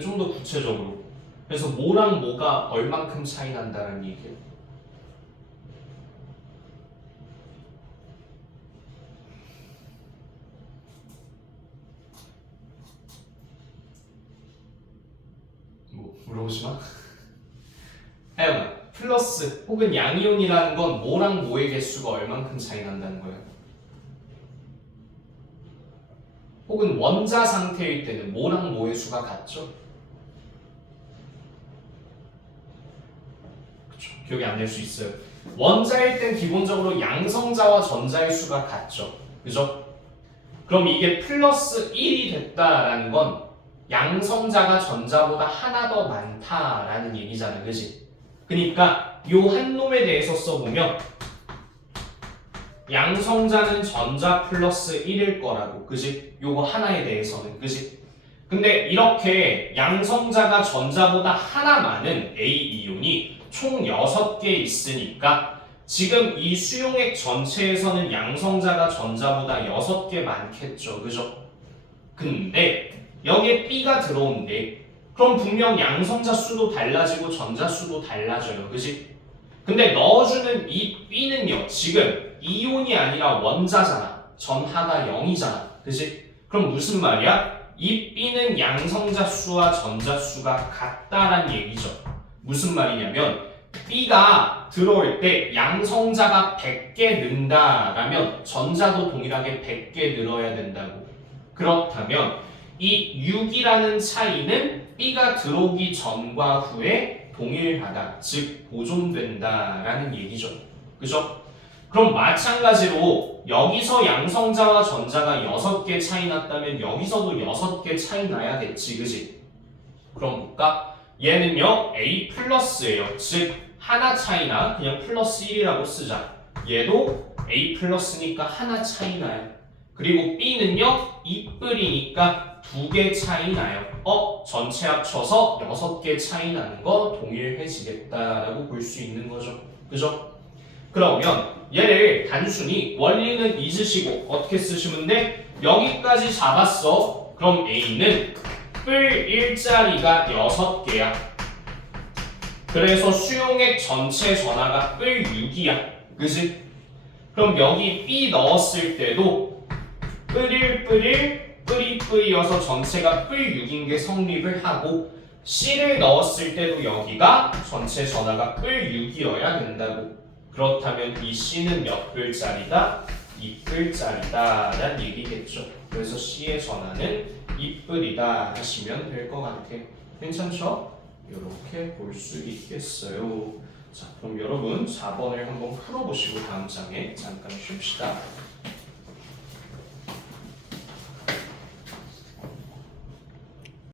좀 더 구체적으로. 그래서 뭐랑 뭐가 얼만큼 차이 난다는 얘기예요. 뭐 물어보지 마. 하여간 플러스 혹은 양이온이라는 건 뭐랑 뭐의 개수가 얼만큼 차이 난다는 거예요. 혹은 원자 상태일 때는 뭐랑 뭐의 수가 같죠? 그쵸? 기억이 안 날 수 있어요. 원자일 땐 기본적으로 양성자와 전자의 수가 같죠? 그죠? 그럼 이게 플러스 1이 됐다라는 건 양성자가 전자보다 하나 더 많다라는 얘기잖아. 그지? 그러니까 요 한 놈에 대해서 써보면 양성자는 전자 플러스 1일 거라고. 그지? 요거 하나에 대해서는. 그지? 근데 이렇게 양성자가 전자보다 하나 많은 A 이온이 총 6개 있으니까 지금 이 수용액 전체에서는 양성자가 전자보다 6개 많겠죠. 그죠? 근데 여기에 B가 들어온대. 그럼 분명 양성자 수도 달라지고 전자 수도 달라져요. 그지? 근데 넣어주는 이 B는요. 지금 이온이 아니라 원자잖아. 전하가 0이잖아. 그지? 그럼 무슨 말이야? 이 B는 양성자 수와 전자 수가 같다란 얘기죠. 무슨 말이냐면 B가 들어올 때 양성자가 100개 는다라면 전자도 동일하게 100개 늘어야 된다고. 그렇다면 이 6이라는 차이는 B가 들어오기 전과 후에 동일하다, 즉 보존된다라는 얘기죠. 그죠? 그럼 마찬가지로 여기서 양성자와 전자가 6개 차이 났다면 여기서도 6개 차이 나야겠지. 그지? 그럼 볼까? 얘는요 A 플러스예요. 즉 하나 차이나 그냥 플러스 1이라고 쓰자. 얘도 A 플러스니까 하나 차이 나요. 그리고 B는요 2뿔이니까 2개 차이 나요. 전체 합쳐서 6개 차이 나는 거 동일해지겠다라고 볼 수 있는 거죠. 그죠? 그러면 얘를 단순히 원리는 잊으시고 어떻게 쓰시면 돼? 여기까지 잡았어. 그럼 A는 뿔 1짜리가 6개야. 그래서 수용액 전체 전하가 뿔 6이야. 그지? 그럼 여기 B 넣었을 때도 뿔1, 뿔 1, 뿔2, 뿔이어서 전체가 뿔 6인 게 성립을 하고 C를 넣었을 때도 여기가 전체 전하가 뿔 6이어야 된다고. 그렇다면 이 C는 몇 뿔짜리다? 2뿔짜리다 라는 얘기겠죠. 그래서 C의 전하는 2뿔이다 하시면 될 것 같아. 괜찮죠? 이렇게 볼 수 있겠어요. 자, 그럼 여러분 4번을 한번 풀어보시고 다음 장에 잠깐 쉽시다.